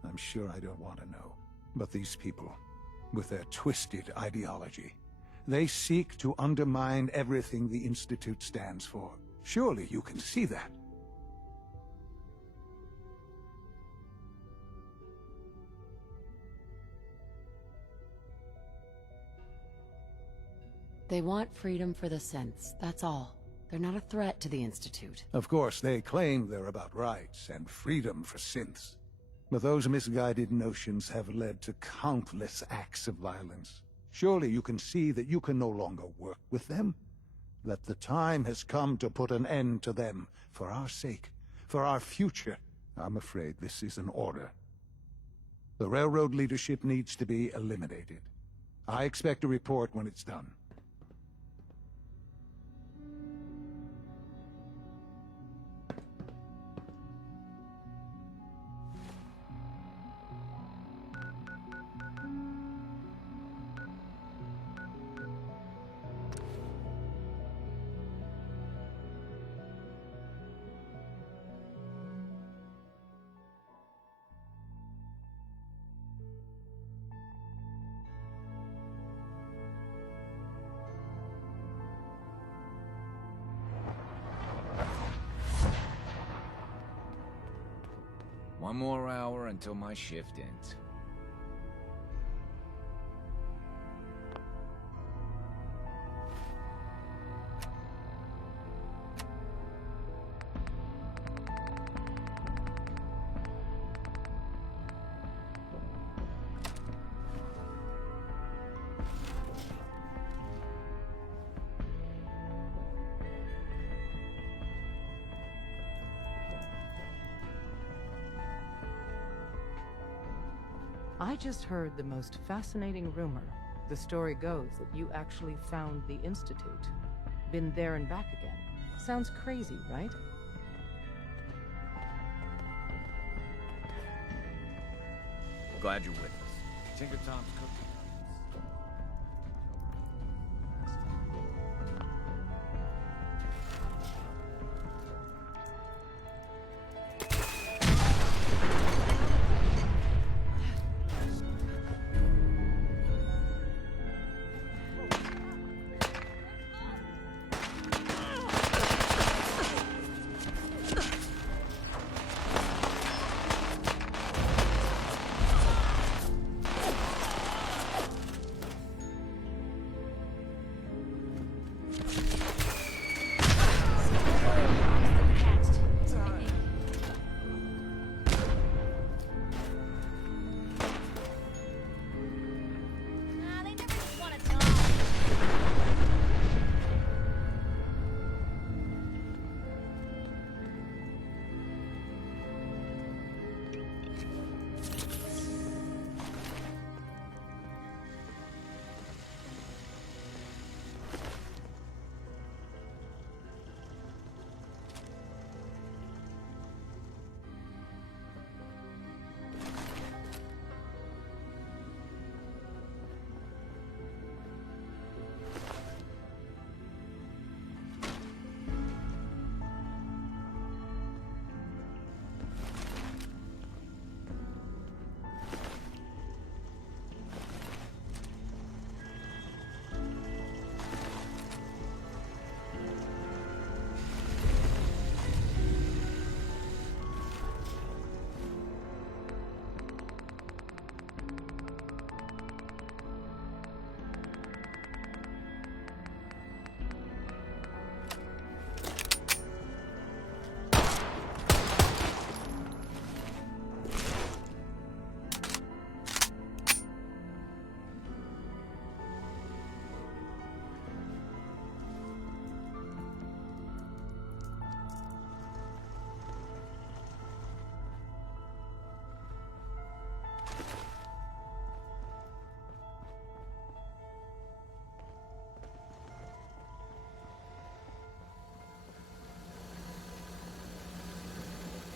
I'm sure I don't want to know. But these people, with their twisted ideology, they seek to undermine everything the Institute stands for. Surely you can see that. They want freedom for the synths, that's all. They're not a threat to the Institute. Of course, they claim they're about rights and freedom for synths. But those misguided notions have led to countless acts of violence. Surely you can see that you can no longer work with them? That the time has come to put an end to them, for our sake, for our future. I'm afraid this is an order. The Railroad leadership needs to be eliminated. I expect a report when it's done. One more hour until my shift ends. I just heard the most fascinating rumor. The story goes that you actually found the Institute. Been there and back again. Sounds crazy, right? Glad you're with us. Tinker Tom's cooking.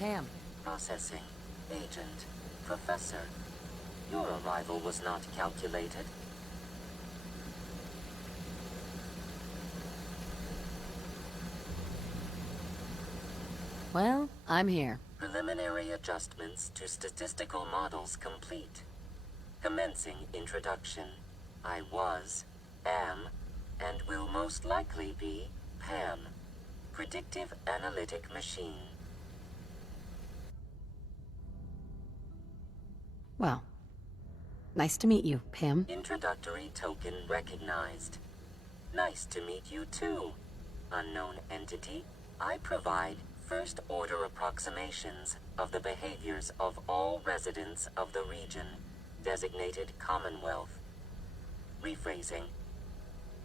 Pam. Processing. Agent. Professor. Your arrival was not calculated. Well, I'm here. Preliminary adjustments to statistical models complete. Commencing introduction. I was, am, and will most likely be Pam. Predictive Analytic Machine. Well, nice to meet you, Pam. Introductory token recognized. Nice to meet you too, unknown entity. I provide first-order approximations of the behaviors of all residents of the region, designated Commonwealth. Rephrasing.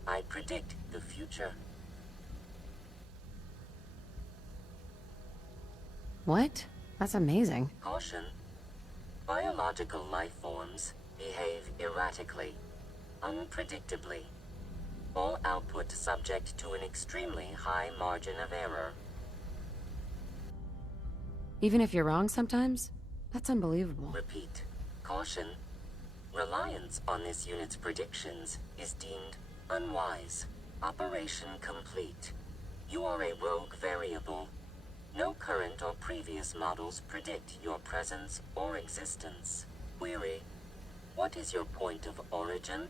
I predict the future. What? That's amazing. Caution. Biological life forms behave erratically, unpredictably. All output subject to an extremely high margin of error. Even if you're wrong sometimes? That's unbelievable. Repeat. Caution. Reliance on this unit's predictions is deemed unwise. Operation complete. You are a rogue variable. No current or previous models predict your presence or existence. Query. What is your point of origin?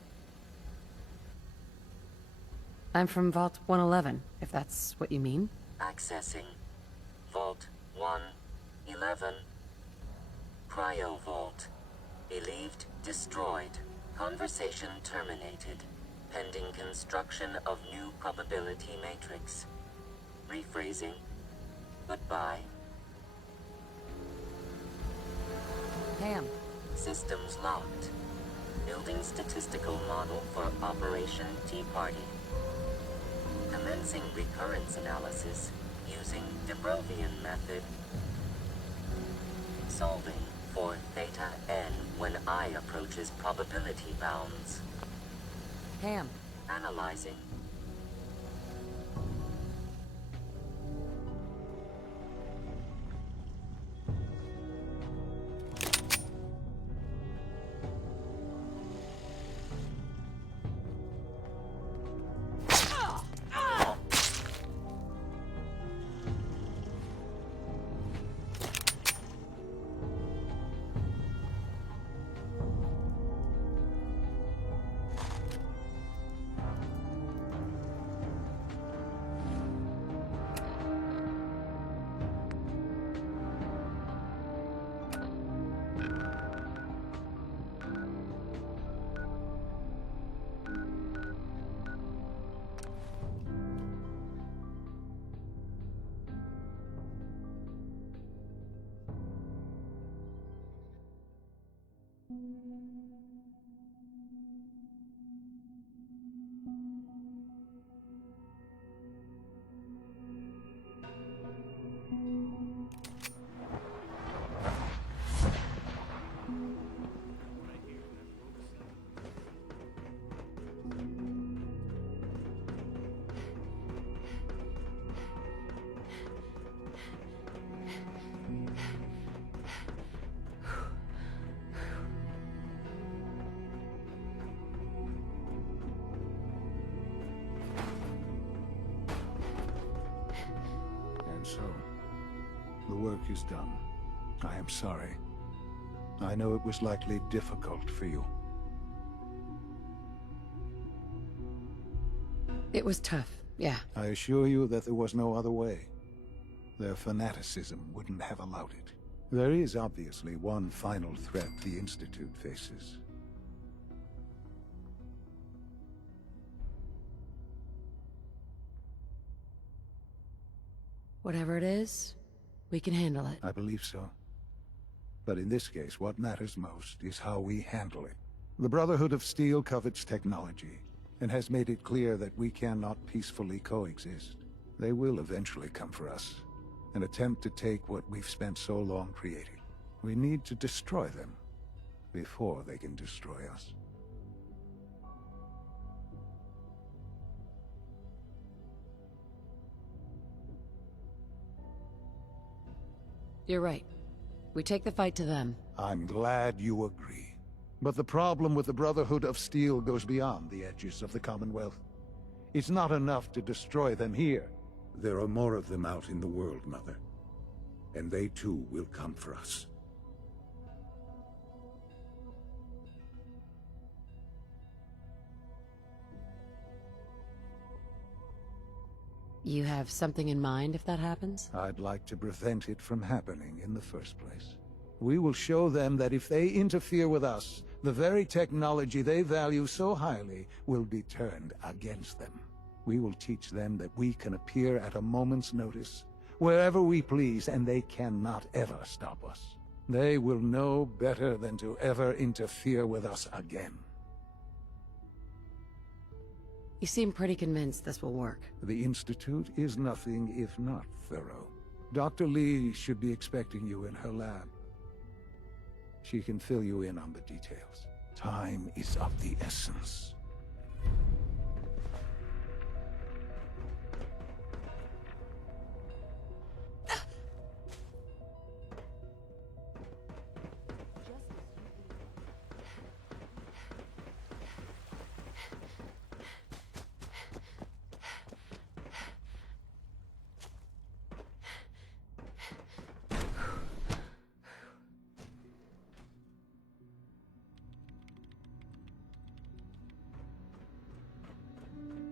I'm from Vault 111, if that's what you mean. Accessing. Vault 111. cryo vault. Believed destroyed. Conversation terminated. Pending construction of new probability matrix. Rephrasing. Goodbye. Pam. Systems locked. Building statistical model for Operation Tea Party. Commencing recurrence analysis using de Brovian method. Solving for theta n when I approaches probability bounds. Pam. Analyzing. So, the work is done. I am sorry. I know it was likely difficult for you. It was tough, yeah. I assure you that there was no other way. Their fanaticism wouldn't have allowed it. There is obviously one final threat the Institute faces. Whatever it is, we can handle it. I believe so. But in this case, what matters most is how we handle it. The Brotherhood of Steel covets technology, and has made it clear that we cannot peacefully coexist. They will eventually come for us, and attempt to take what we've spent so long creating. We need to destroy them, before they can destroy us. You're right. We take the fight to them. I'm glad you agree. But the problem with the Brotherhood of Steel goes beyond the edges of the Commonwealth. It's not enough to destroy them here. There are more of them out in the world, Mother. And they too will come for us. You have something in mind if that happens? I'd like to prevent it from happening in the first place. We will show them that if they interfere with us, the very technology they value so highly will be turned against them. We will teach them that we can appear at a moment's notice, wherever we please, and they cannot ever stop us. They will know better than to ever interfere with us again. You seem pretty convinced this will work. The Institute is nothing if not thorough. Dr. Lee should be expecting you in her lab. She can fill you in on the details. Time is of the essence.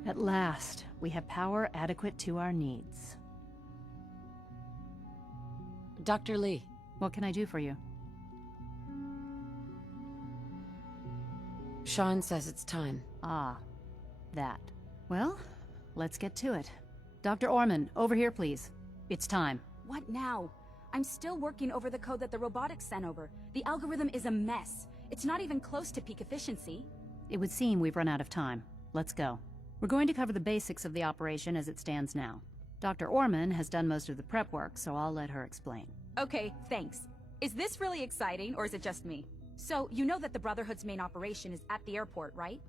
At last, we have power adequate to our needs. Dr. Lee. What can I do for you? Sean says it's time. Ah, that. Well, let's get to it. Dr. Orman, over here, please. It's time. What now? I'm still working over the code that the robotics sent over. The algorithm is a mess. It's not even close to peak efficiency. It would seem we've run out of time. Let's go. We're going to cover the basics of the operation as it stands now. Dr. Orman has done most of the prep work, so I'll let her explain. Okay, thanks. Is this really exciting, or is it just me? So, you know that the Brotherhood's main operation is at the airport, right?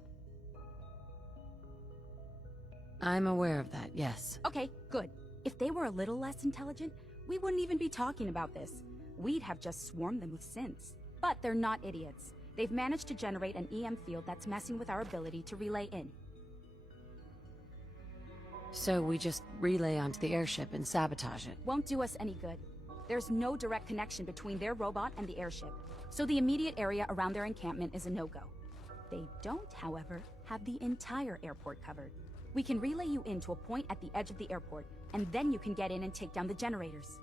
I'm aware of that, yes. Okay, good. If they were a little less intelligent, we wouldn't even be talking about this. We'd have just swarmed them with synths. But they're not idiots. They've managed to generate an EM field that's messing with our ability to relay in. So we just relay onto the airship and sabotage it. Won't do us any good. There's no direct connection between their robot and the airship, so the immediate area around their encampment is a no-go. They don't, however, have the entire airport covered. We can relay you in to a point at the edge of the airport, and then you can get in and take down the generators.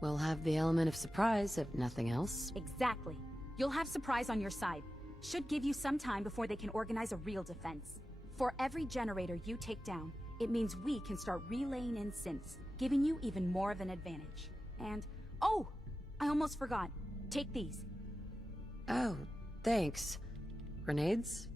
We'll have the element of surprise, if nothing else. Exactly. You'll have surprise on your side. Should give you some time before they can organize a real defense. For every generator you take down, it means we can start relaying in synths, giving you even more of an advantage. And, oh, I almost forgot. Take these. Oh, thanks. Grenades?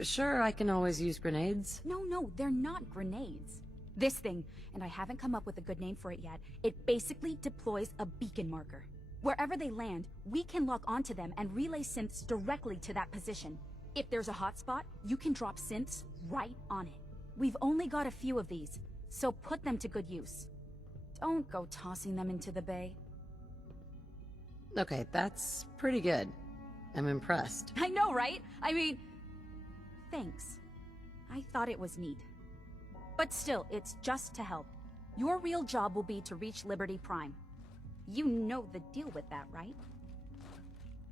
Sure, I can always use grenades. No, they're not grenades. This thing, and I haven't come up with a good name for it yet, it basically deploys a beacon marker. Wherever they land, we can lock onto them and relay synths directly to that position. If there's a hotspot, you can drop synths right on it. We've only got a few of these, so put them to good use. Don't go tossing them into the bay. Okay, that's pretty good. I'm impressed. I know, right? I mean, thanks. I thought it was neat. But still, it's just to help. Your real job will be to reach Liberty Prime. You know the deal with that, right?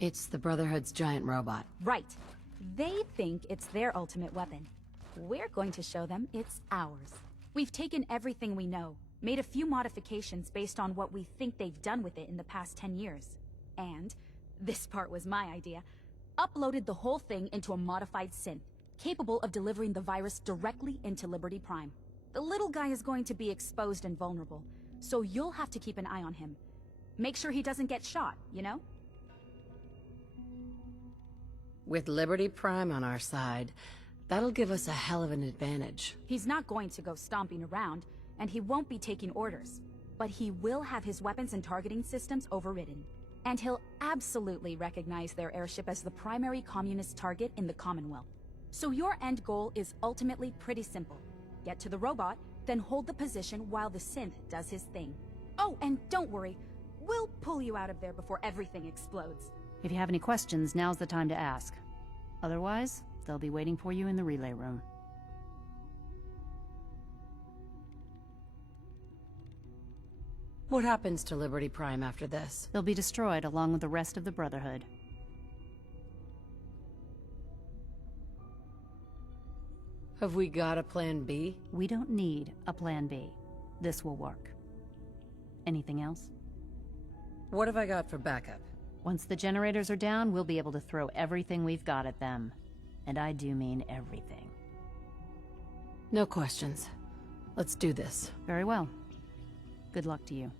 It's the Brotherhood's giant robot. Right. They think it's their ultimate weapon. We're going to show them it's ours. We've taken everything we know, made a few modifications based on what we think they've done with it in the past 10 years. And, this part was my idea, uploaded the whole thing into a modified synth, capable of delivering the virus directly into Liberty Prime. The little guy is going to be exposed and vulnerable, so you'll have to keep an eye on him. Make sure he doesn't get shot, you know? With Liberty Prime on our side, that'll give us a hell of an advantage. He's not going to go stomping around, and he won't be taking orders. But he will have his weapons and targeting systems overridden. And he'll absolutely recognize their airship as the primary communist target in the Commonwealth. So your end goal is ultimately pretty simple. Get to the robot, then hold the position while the synth does his thing. Oh, and don't worry, we'll pull you out of there before everything explodes. If you have any questions, now's the time to ask. Otherwise, they'll be waiting for you in the relay room. What happens to Liberty Prime after this? They'll be destroyed along with the rest of the Brotherhood. Have we got a plan B? We don't need a plan B. This will work. Anything else? What have I got for backup? Once the generators are down, we'll be able to throw everything we've got at them. And I do mean everything. No questions. Let's do this. Very well. Good luck to you.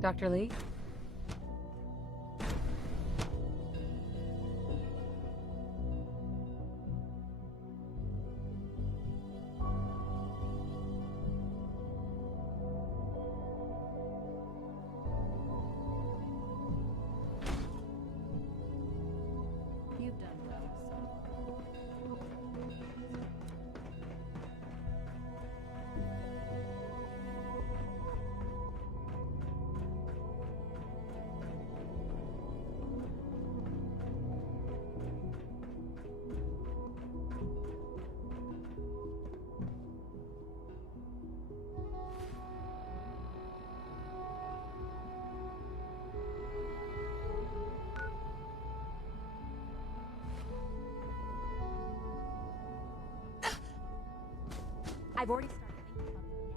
Dr. Lee? You've done well, I've already started thinking about the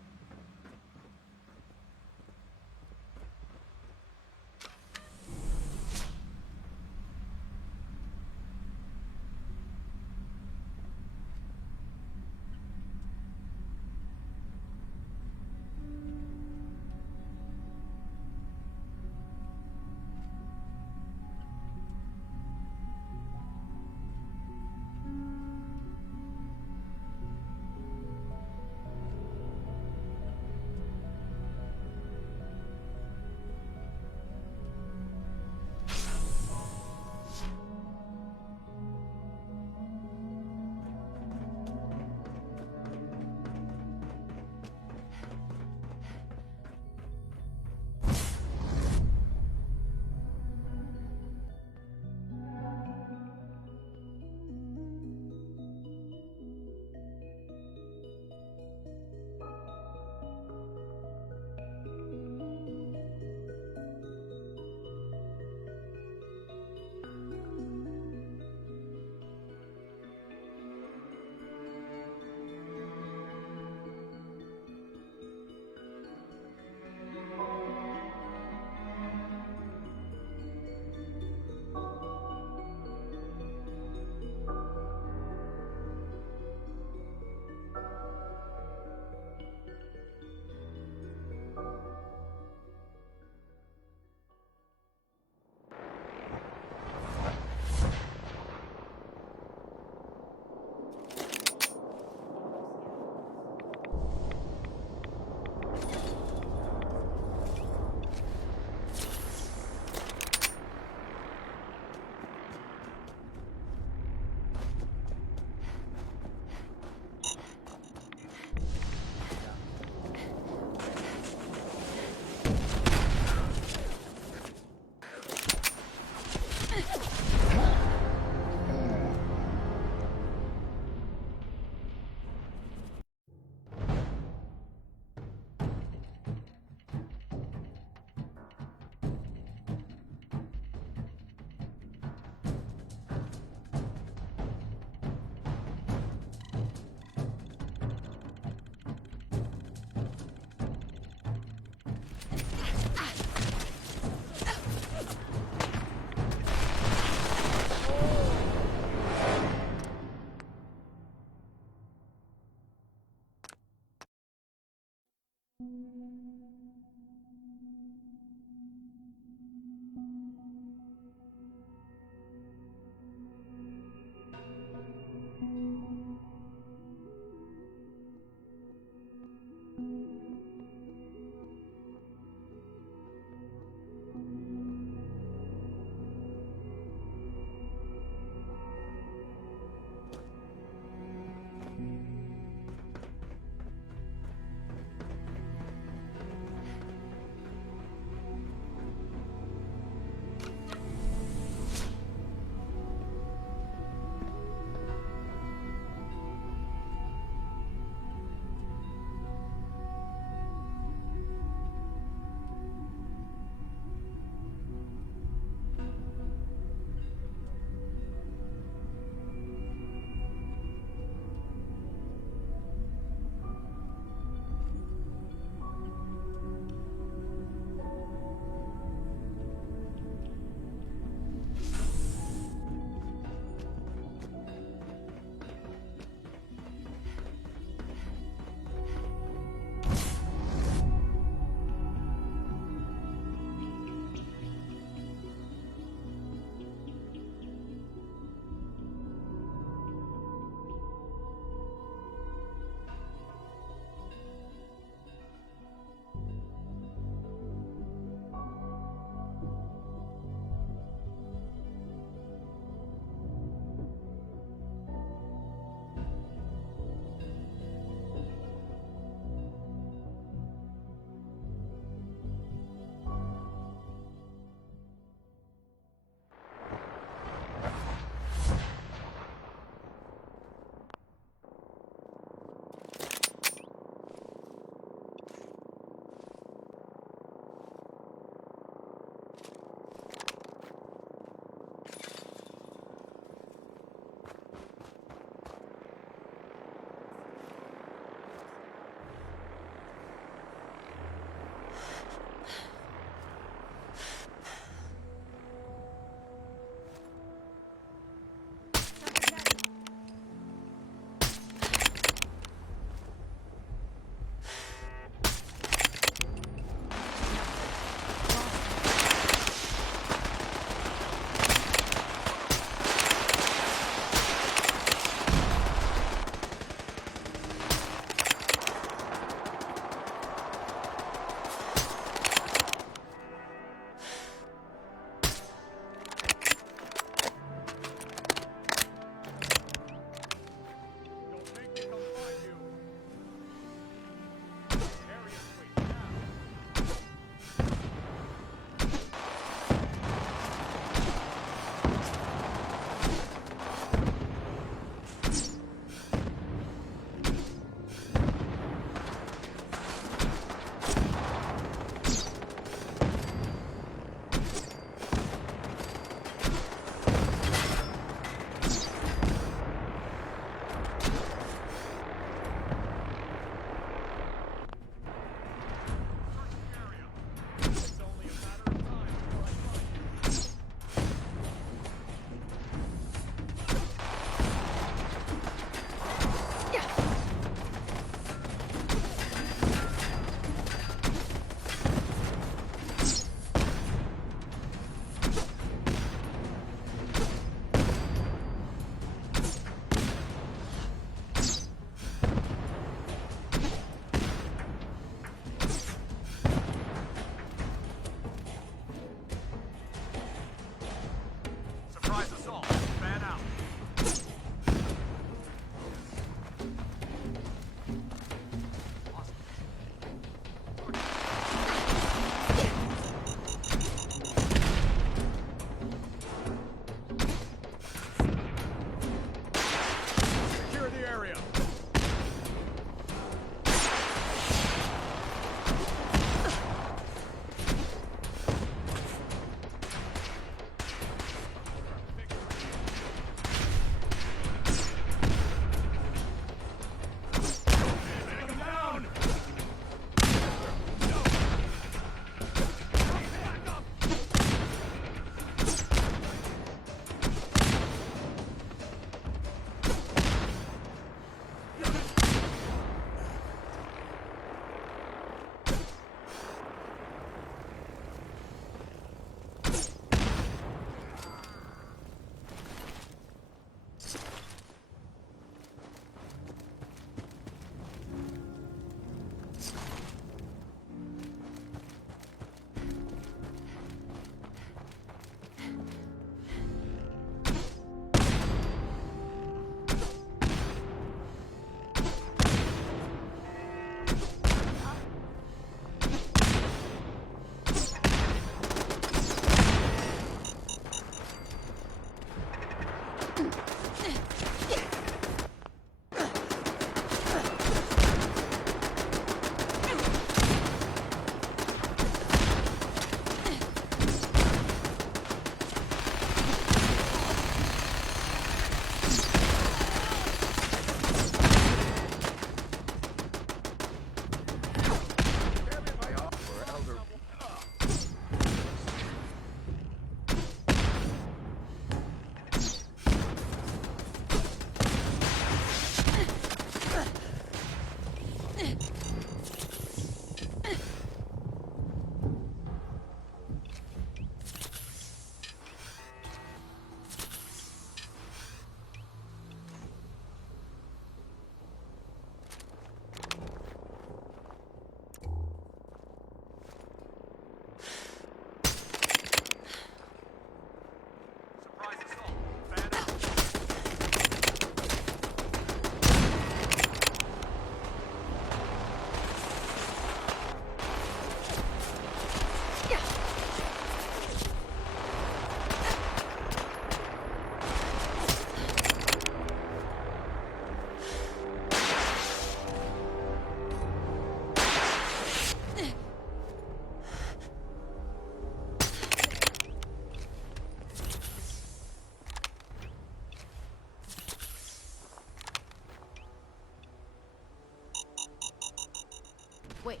Wait,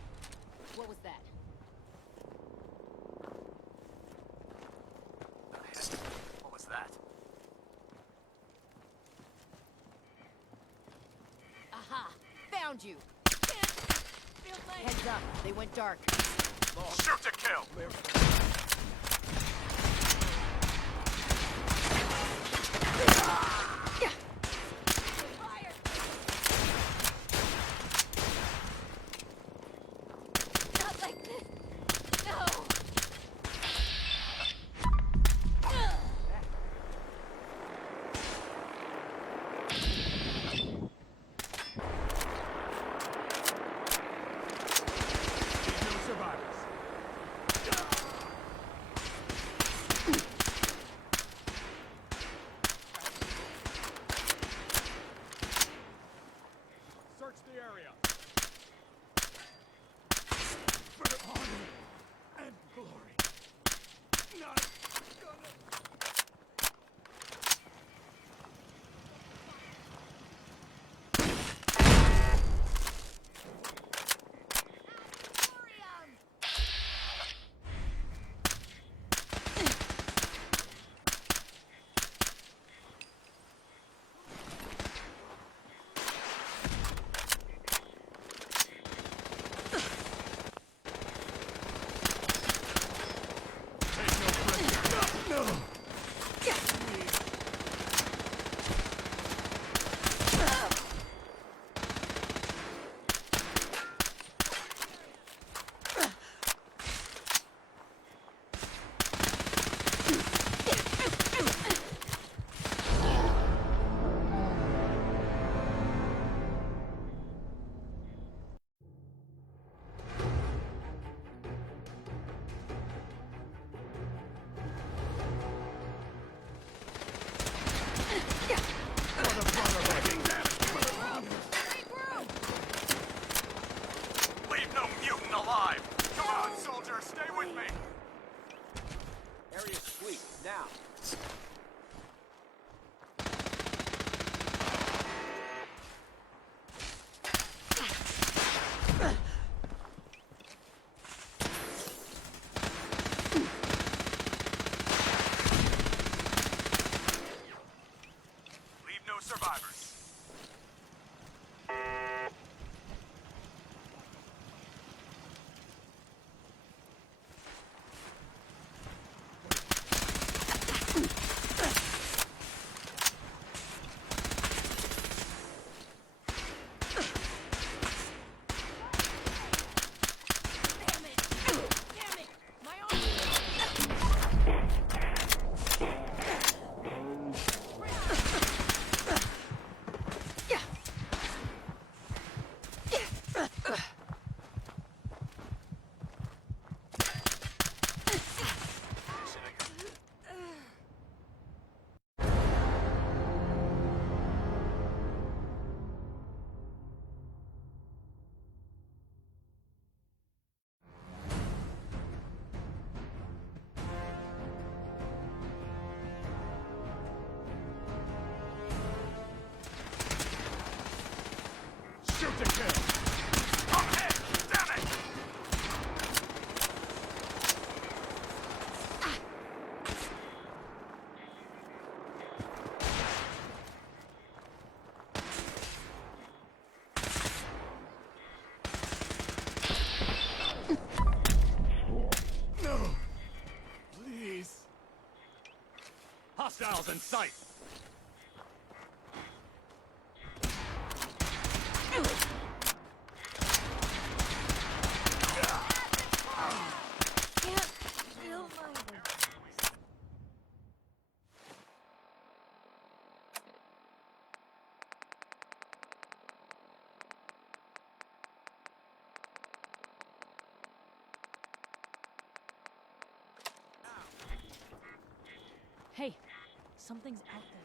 what was that? What was that? Aha! Found you! Heads up, they went dark. Shoot to kill! Not like this. No. No survivors. Search the area. For honor and glory. Not gonna... Leave no mutant alive! Come on, soldier, stay with me! Area sweep, now. Leave no survivors. Hostiles in sight! Hey, something's out there.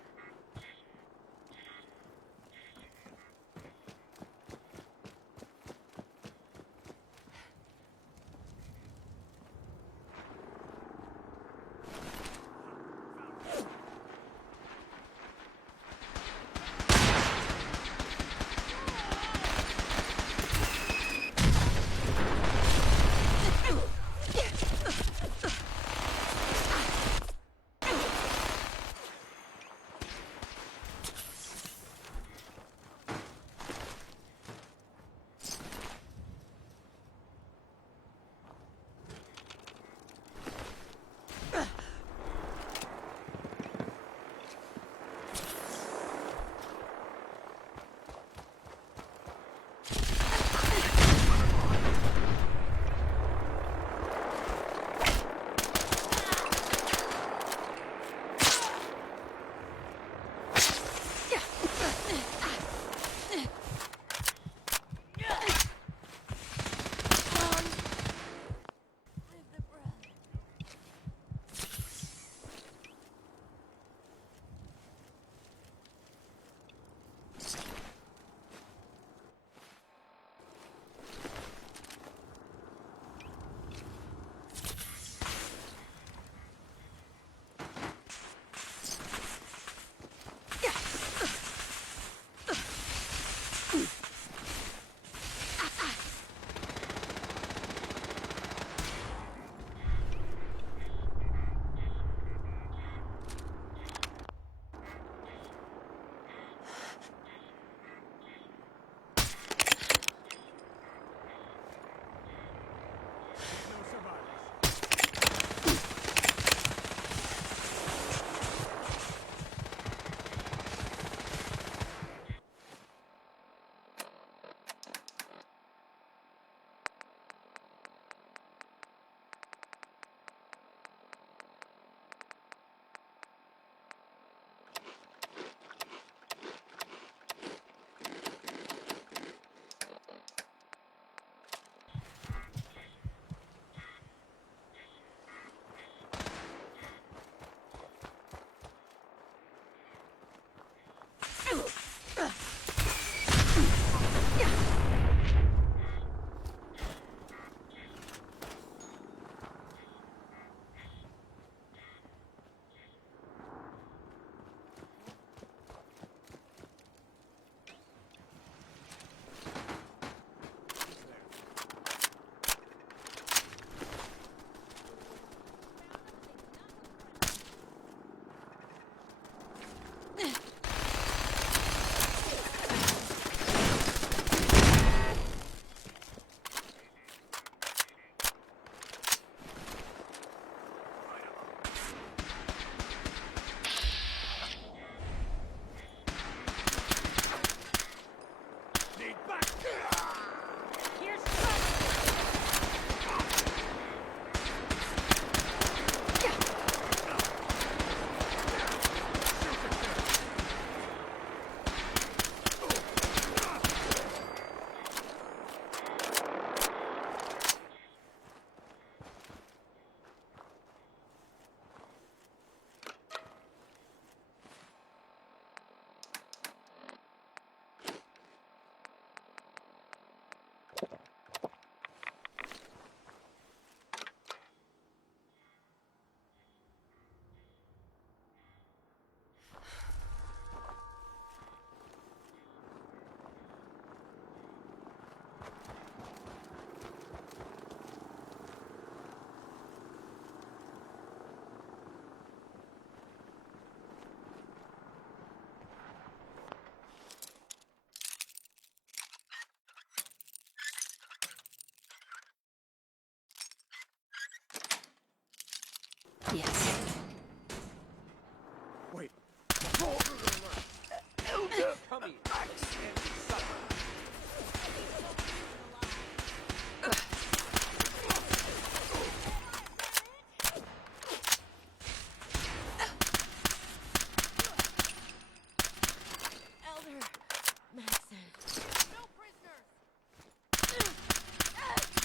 Wait,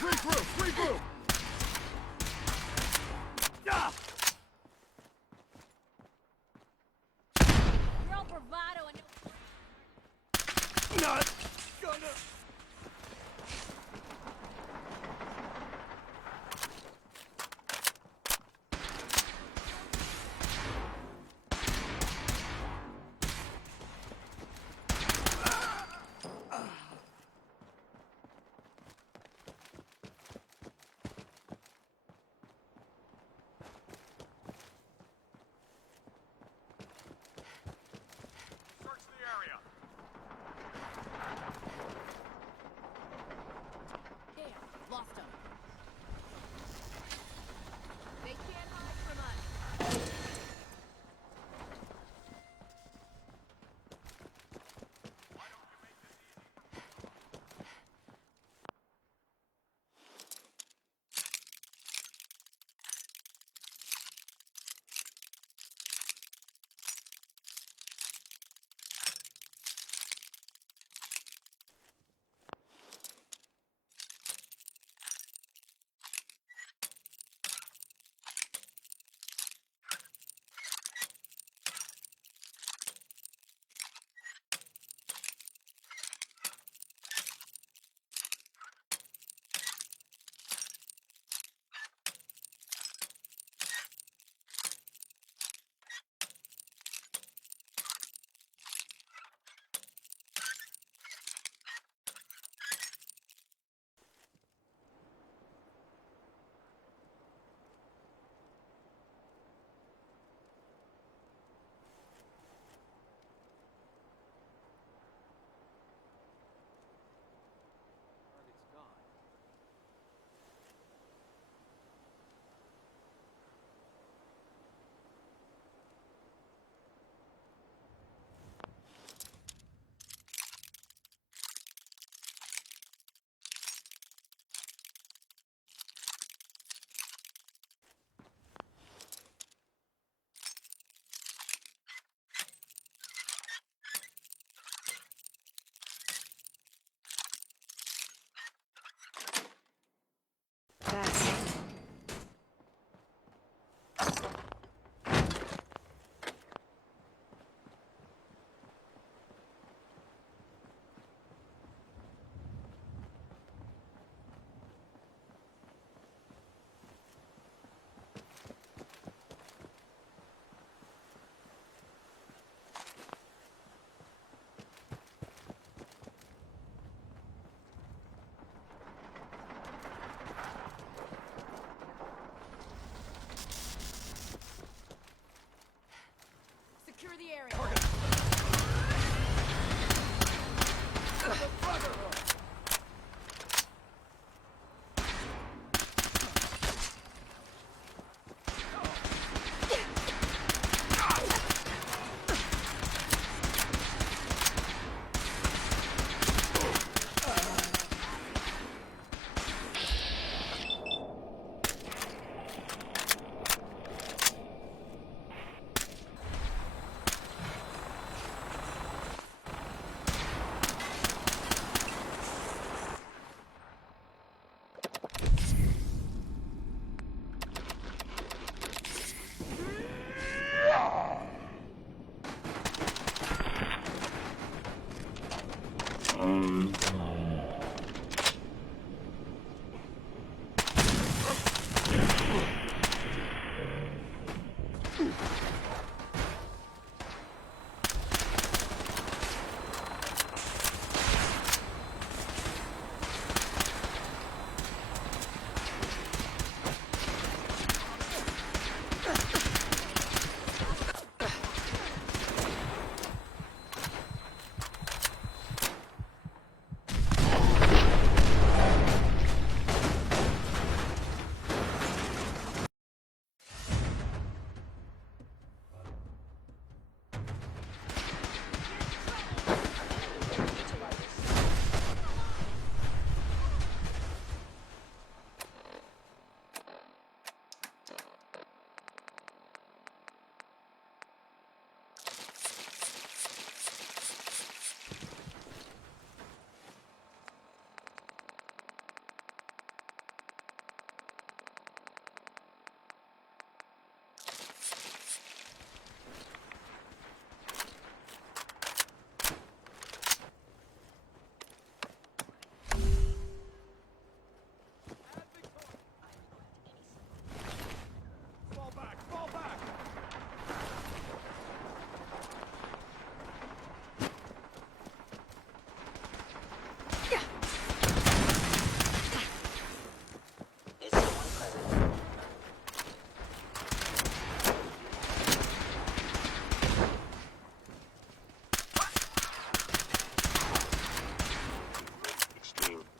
Regroup! You're all bravado and Not gonna...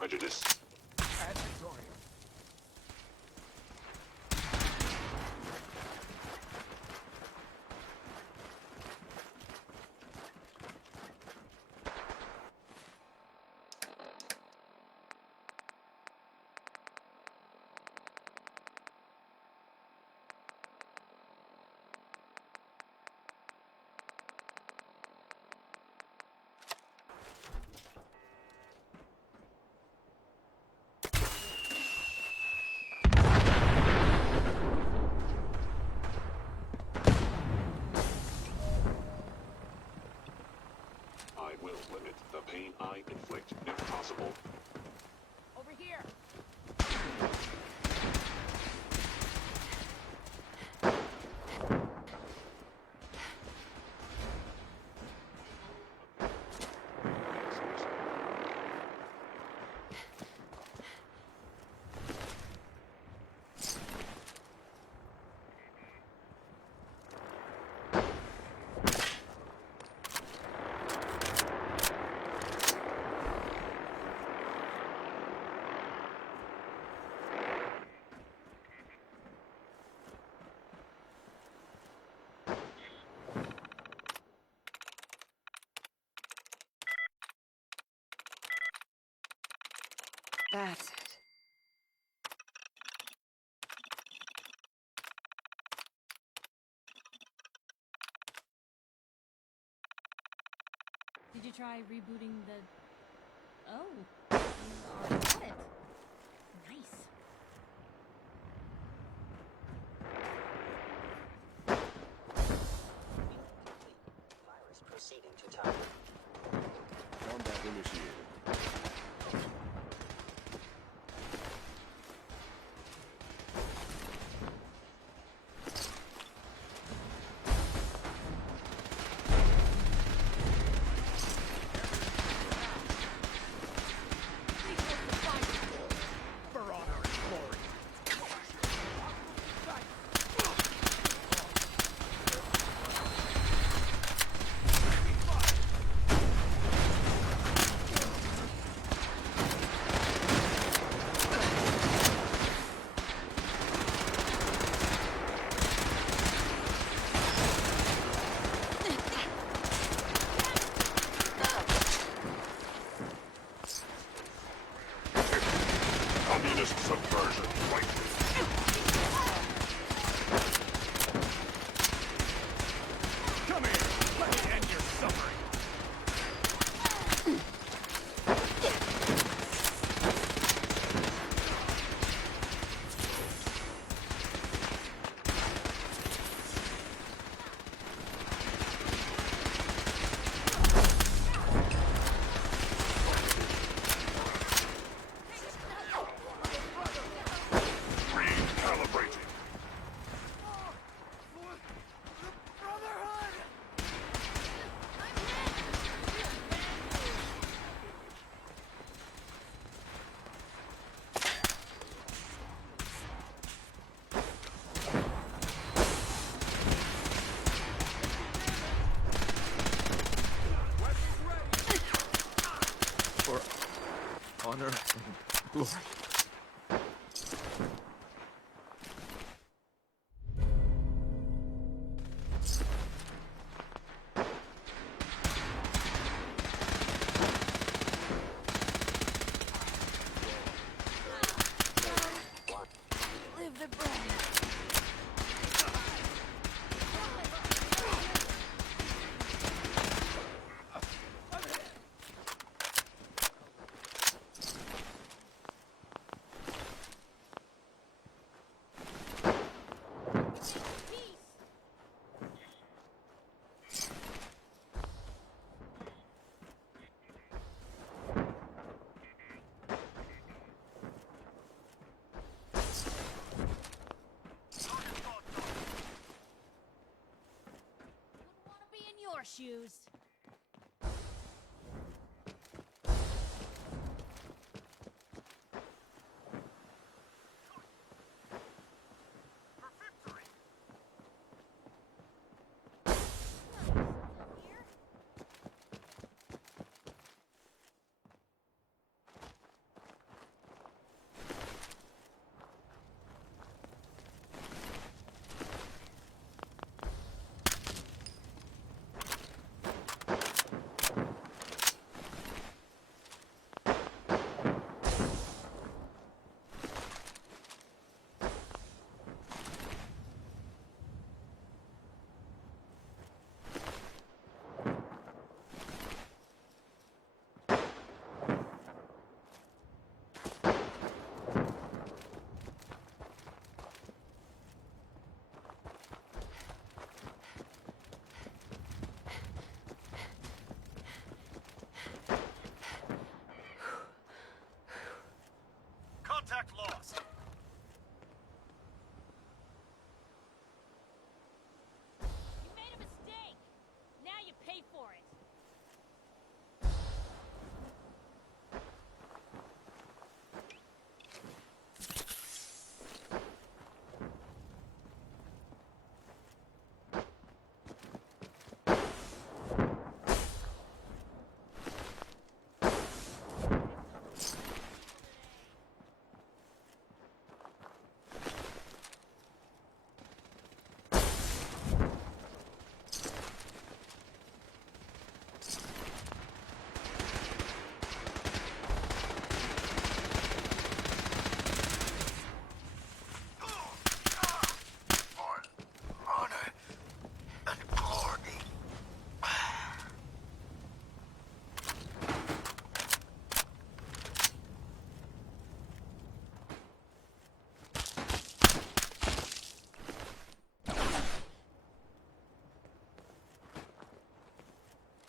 prejudice. Ad Victoriam. I will limit the pain I inflict, if possible. Over here. That's it. Did you try rebooting the... Oh. You already got it. Nice. Virus proceeding to target. Combat initiated. Communist subversion, right? Come here! Let me end your suffering! Recalibrating. For honor and glory. Live the brand. Be in your shoes.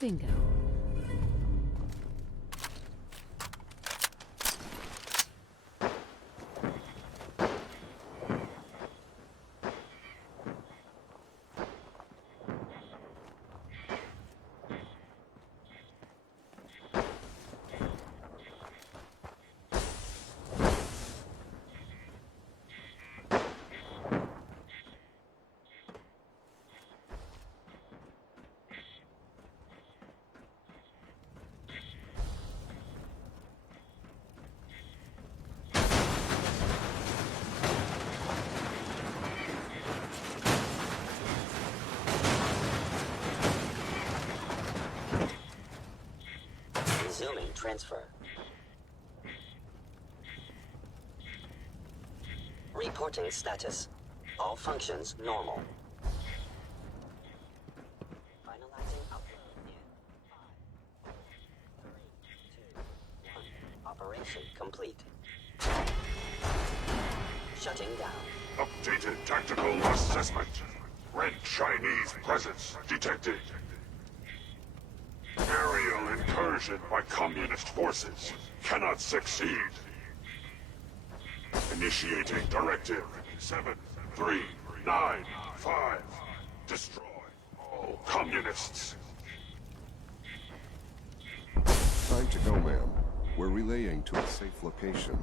Bingo. Resuming transfer. Reporting status. All functions normal. Finalizing upload in 5, 4, 3, 2, 1. Operation complete. Shutting down. Updated tactical assessment. Red Chinese presence detected. Aerial incursion by communist forces cannot succeed. Initiating directive 7395. Destroy all communists. Time to go, ma'am. We're relaying to a safe location.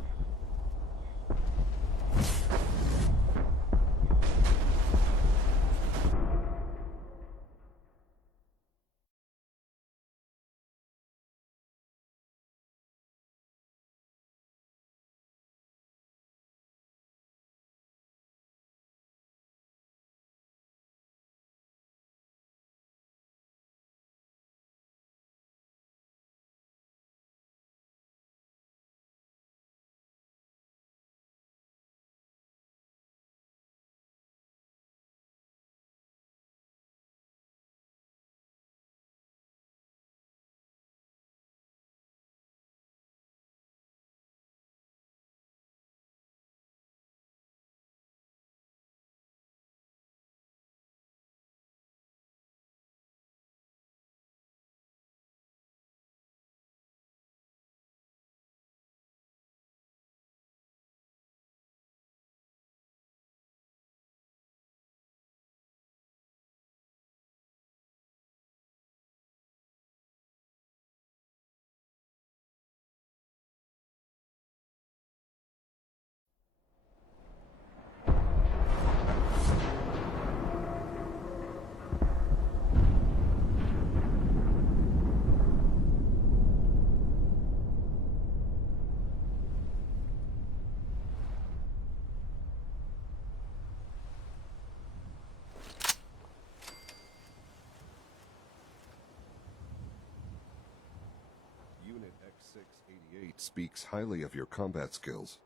Unit X688 speaks highly of your combat skills.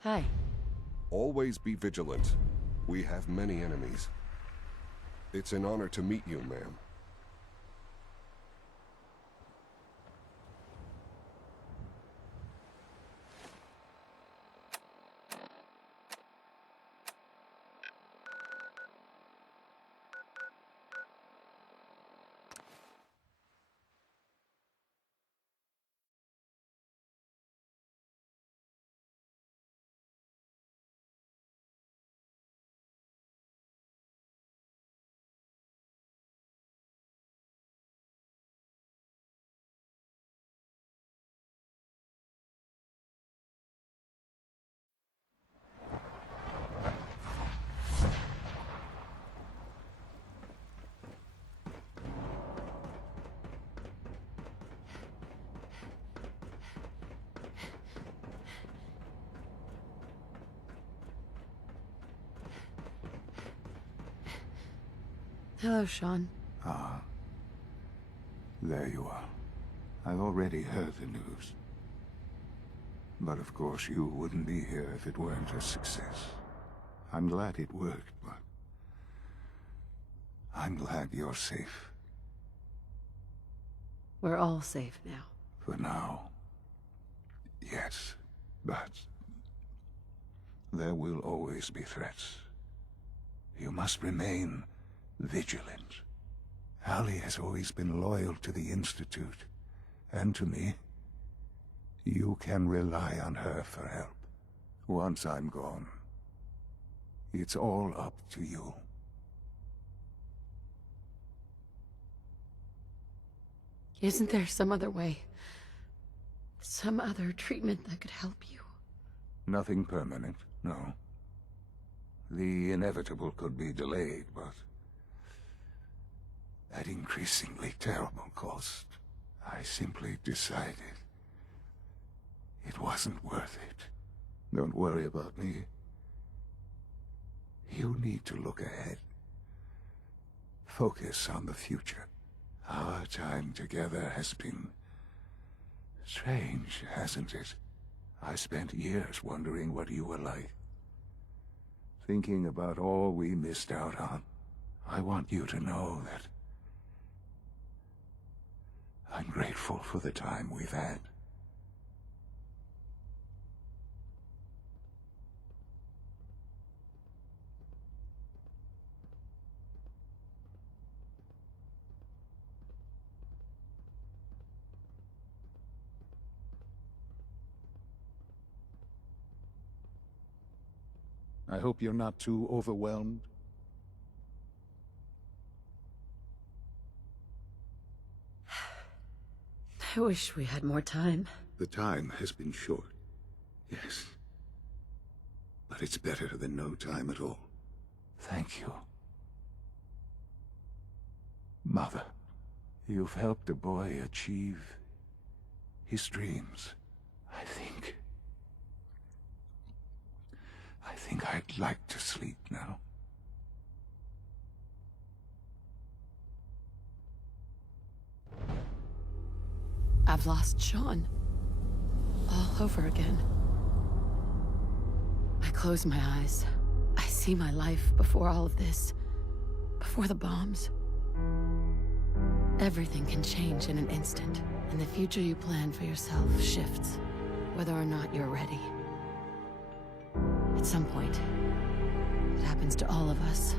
Hi. Always be vigilant. We have many enemies. It's an honor to meet you, ma'am. Hello, Sean. Ah. There you are. I've already heard the news. But of course you wouldn't be here if it weren't a success. I'm glad it worked, but I'm glad you're safe. We're all safe now. For now. Yes, but there will always be threats. You must remain vigilant Allie has always been loyal to the Institute, and to me. You can rely on her for help. Once I'm gone, it's all up to you. Isn't there some other way? Some other treatment that could help you? Nothing permanent, no. The inevitable could be delayed, but at increasingly terrible cost, I simply decided it wasn't worth it. Don't worry about me. You need to look ahead. Focus on the future. Our time together has been strange, hasn't it? I spent years wondering what you were like. Thinking about all we missed out on. I want you to know that I'm grateful for the time we've had. I hope you're not too overwhelmed. I wish we had more time. The time has been short, yes. But it's better than no time at all. Thank you. Mother, you've helped a boy achieve his dreams, I think. I think I'd like to sleep now. I've lost Sean. All over again. I close my eyes. I see my life before all of this. Before the bombs. Everything can change in an instant, and the future you plan for yourself shifts, whether or not you're ready. At some point, it happens to all of us.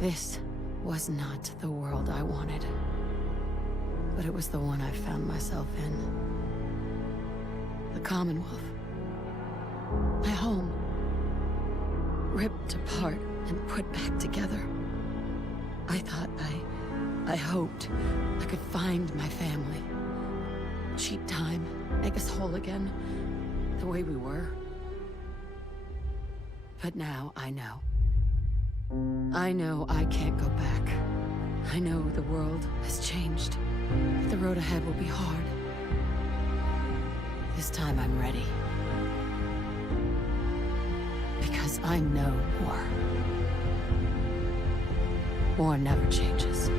This was not the world I wanted, but it was the one I found myself in. The Commonwealth. My home. Ripped apart and put back together. I thought I hoped I could find my family. Cheat time, make us whole again, the way we were. But now I know. I know I can't go back. I know the world has changed. The road ahead will be hard. This time I'm ready. Because I know war. War never changes.